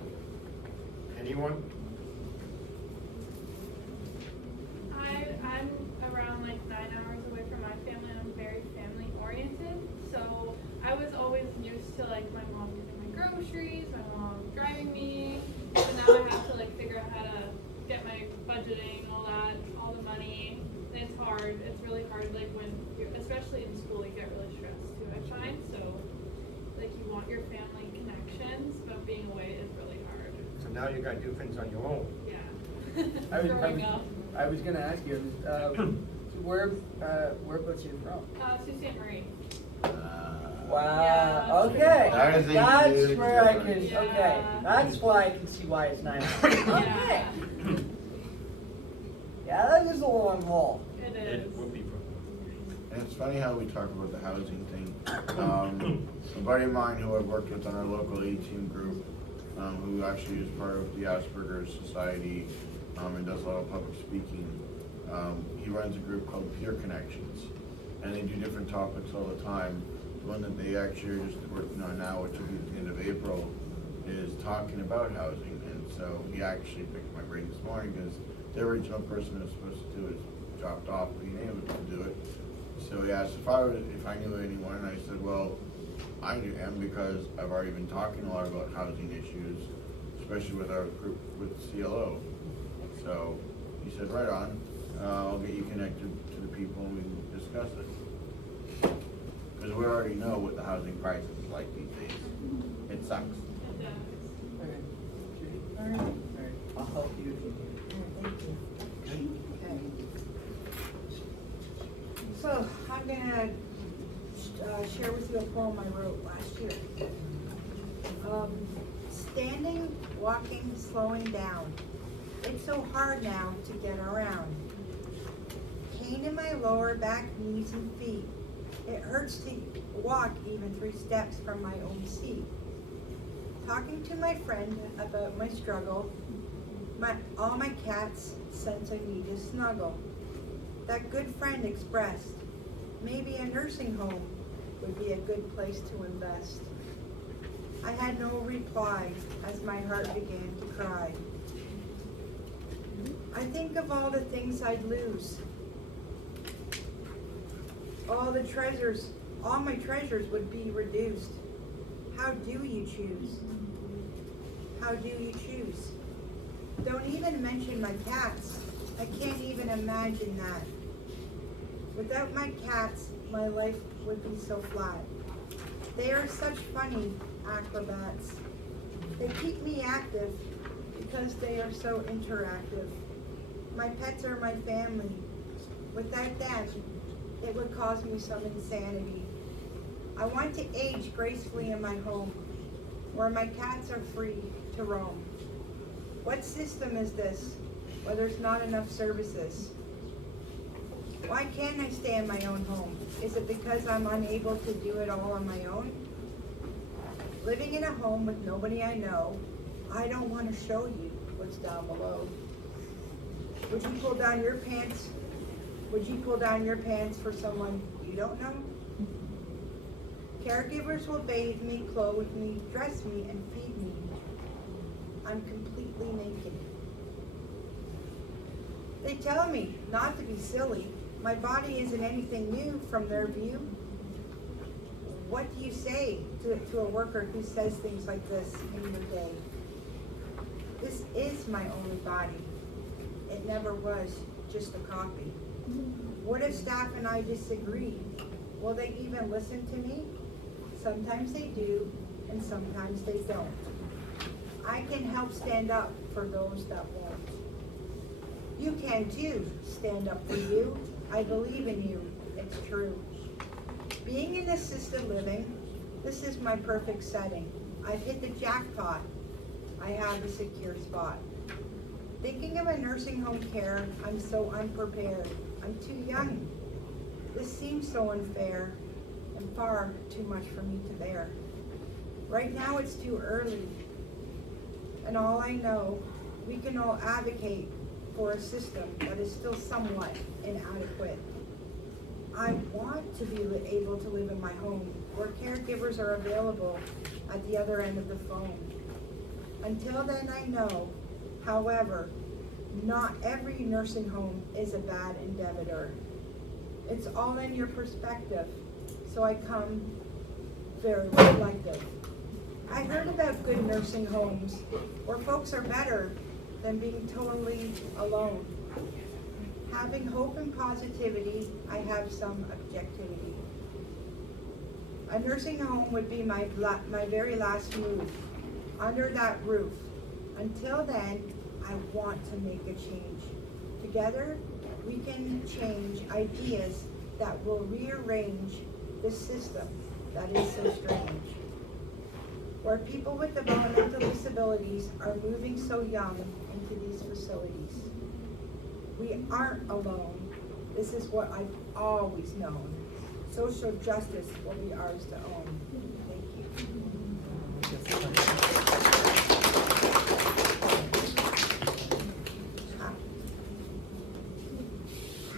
Anyone? I'm around like 9 hours away from my family, and I'm very family oriented. So I was always used to like my mom doing my groceries, my mom driving me. So now I have to like figure out how to get my budgeting, all that, all the money. And it's hard. It's really hard. Like when you're, especially in school, you get really stressed too, I find. So like you want your family connections, but being away is really hard. So now you gotta do things on your own. Yeah. I Growing up. was gonna ask you, whereabouts are you from? Sault Ste. Marie. Wow, Yeah. okay, That is a that's huge where I can, difference. okay, Yeah. that's why I can see why it's 9 hours. Okay. Yeah. Yeah, that is a long haul. It is. It would be from. And it's funny how we talk about the housing thing. A buddy of mine who I've worked with on our local A-team group, who actually is part of the Asperger's Society, and does a lot of public speaking. He runs a group called Peer Connections, and they do different topics all the time. The one that they actually are just working on now, which will be at the end of April, is talking about housing. And so he actually picked my brain this morning because the original person who was supposed to do it dropped off being able to do it. So he asked if I knew anyone, and I said, well, I am because I've already been talking a lot about housing issues, especially with our group with CLO. So he said, right on, I'll get you connected to the people and we can discuss it. Because we already know what the housing price is like these days. It sucks. It does. Okay. Judy? All right, I'll help you if you need. Thank you. Okay. So, I'm gonna share with you a poem I wrote last year. Standing, walking, slowing down. It's so hard now to get around. Pain in my lower back, knees, and feet. It hurts to walk even 3 steps from my own seat. Talking to my friend about my struggle, all my cats sense I need to snuggle. That good friend expressed, maybe a nursing home would be a good place to invest. I had no reply as my heart began to cry. I think of all the things I'd lose. All my treasures would be reduced. How do you choose? How do you choose? Don't even mention my cats. I can't even imagine that. Without my cats, my life would be so flat. They are such funny acrobats. They keep me active because they are so interactive. My pets are my family. Without them, it would cause me some insanity. I want to age gracefully in my home, where my cats are free to roam. What system is this, where there's not enough services? Why can't I stay in my own home? Is it because I'm unable to do it all on my own? Living in a home with nobody I know, I don't want to show you what's down below. Would you pull down your pants? Would you pull down your pants for someone you don't know? Caregivers will bathe me, clothe me, dress me, and feed me. I'm completely naked. They tell me not to be silly. My body isn't anything new from their view. What do you say to a worker who says things like this in your day? This is my only body. It never was just a copy. What if staff and I disagree? Will they even listen to me? Sometimes they do, and sometimes they don't. I can help stand up for those that won't. You can too, stand up for you. I believe in you, it's true. Being in assisted living, this is my perfect setting. I've hit the jackpot. I have a secure spot. Thinking of a nursing home care, I'm so unprepared. I'm too young. This seems so unfair and far too much for me to bear. Right now it's too early. And all I know, we can all advocate for a system that is still somewhat inadequate. I want to be able to live in my home where caregivers are available at the other end of the phone. Until then, I know, however, not every nursing home is a bad endeavor. It's all in your perspective, so I come very reflective. I heard about good nursing homes where folks are better than being totally alone. Having hope and positivity, I have some objectivity. A nursing home would be my very last move under that roof. Until then, I want to make a change. Together, we can change ideas that will rearrange this system that is so strange. Where people with developmental disabilities are moving so young into these facilities. We aren't alone. This is what I've always known. Social justice will be ours to own. Thank you.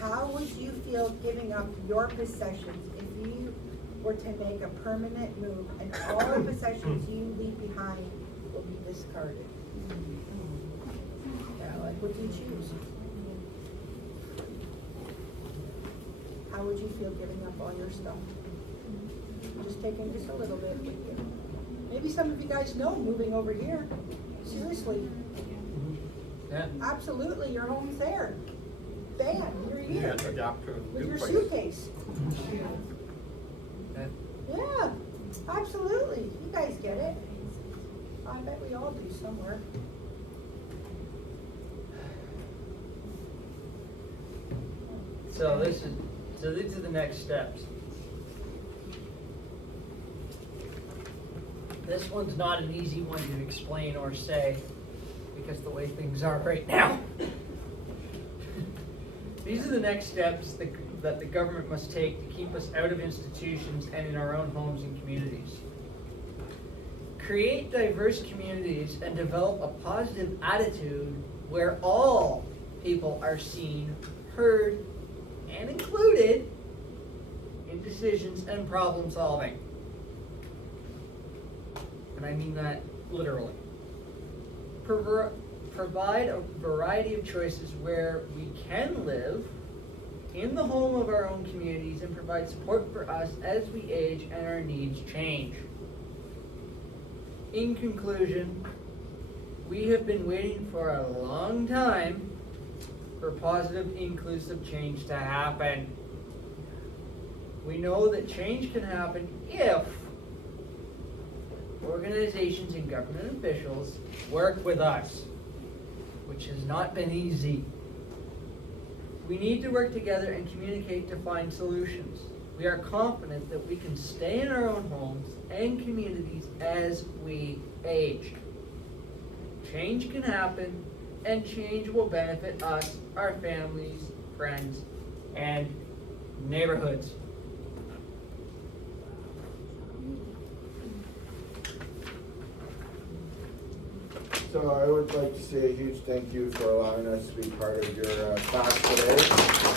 How would you feel giving up your possessions if you were to make a permanent move and all the possessions you leave behind will be discarded? Yeah, like, what do you choose? How would you feel giving up all your stuff? Just taking just a little bit with you. Maybe some of you guys know moving over here. Seriously. Yeah. Absolutely, your home's there. Bam, you're here. Yeah, adapt to a With new your place. suitcase. Yeah. Yeah, absolutely. You guys get it. I bet we all do somewhere. So these are the next steps. This one's not an easy one to explain or say because the way things are right now. These are the next steps that the government must take to keep us out of institutions and in our own homes and communities. Create diverse communities and develop a positive attitude where all people are seen, heard, and included in decisions and problem solving. And I mean that literally. Provide a variety of choices where we can live in the home of our own communities and provide support for us as we age and our needs change. In conclusion, we have been waiting for a long time for positive, inclusive change to happen. We know that change can happen if organizations and government officials work with us, which has not been easy. We need to work together and communicate to find solutions. We are confident that we can stay in our own homes and communities as we age. Change can happen, and change will benefit us, our families, friends, and neighborhoods. So I would like to say a huge thank you for allowing us to be part of your class today.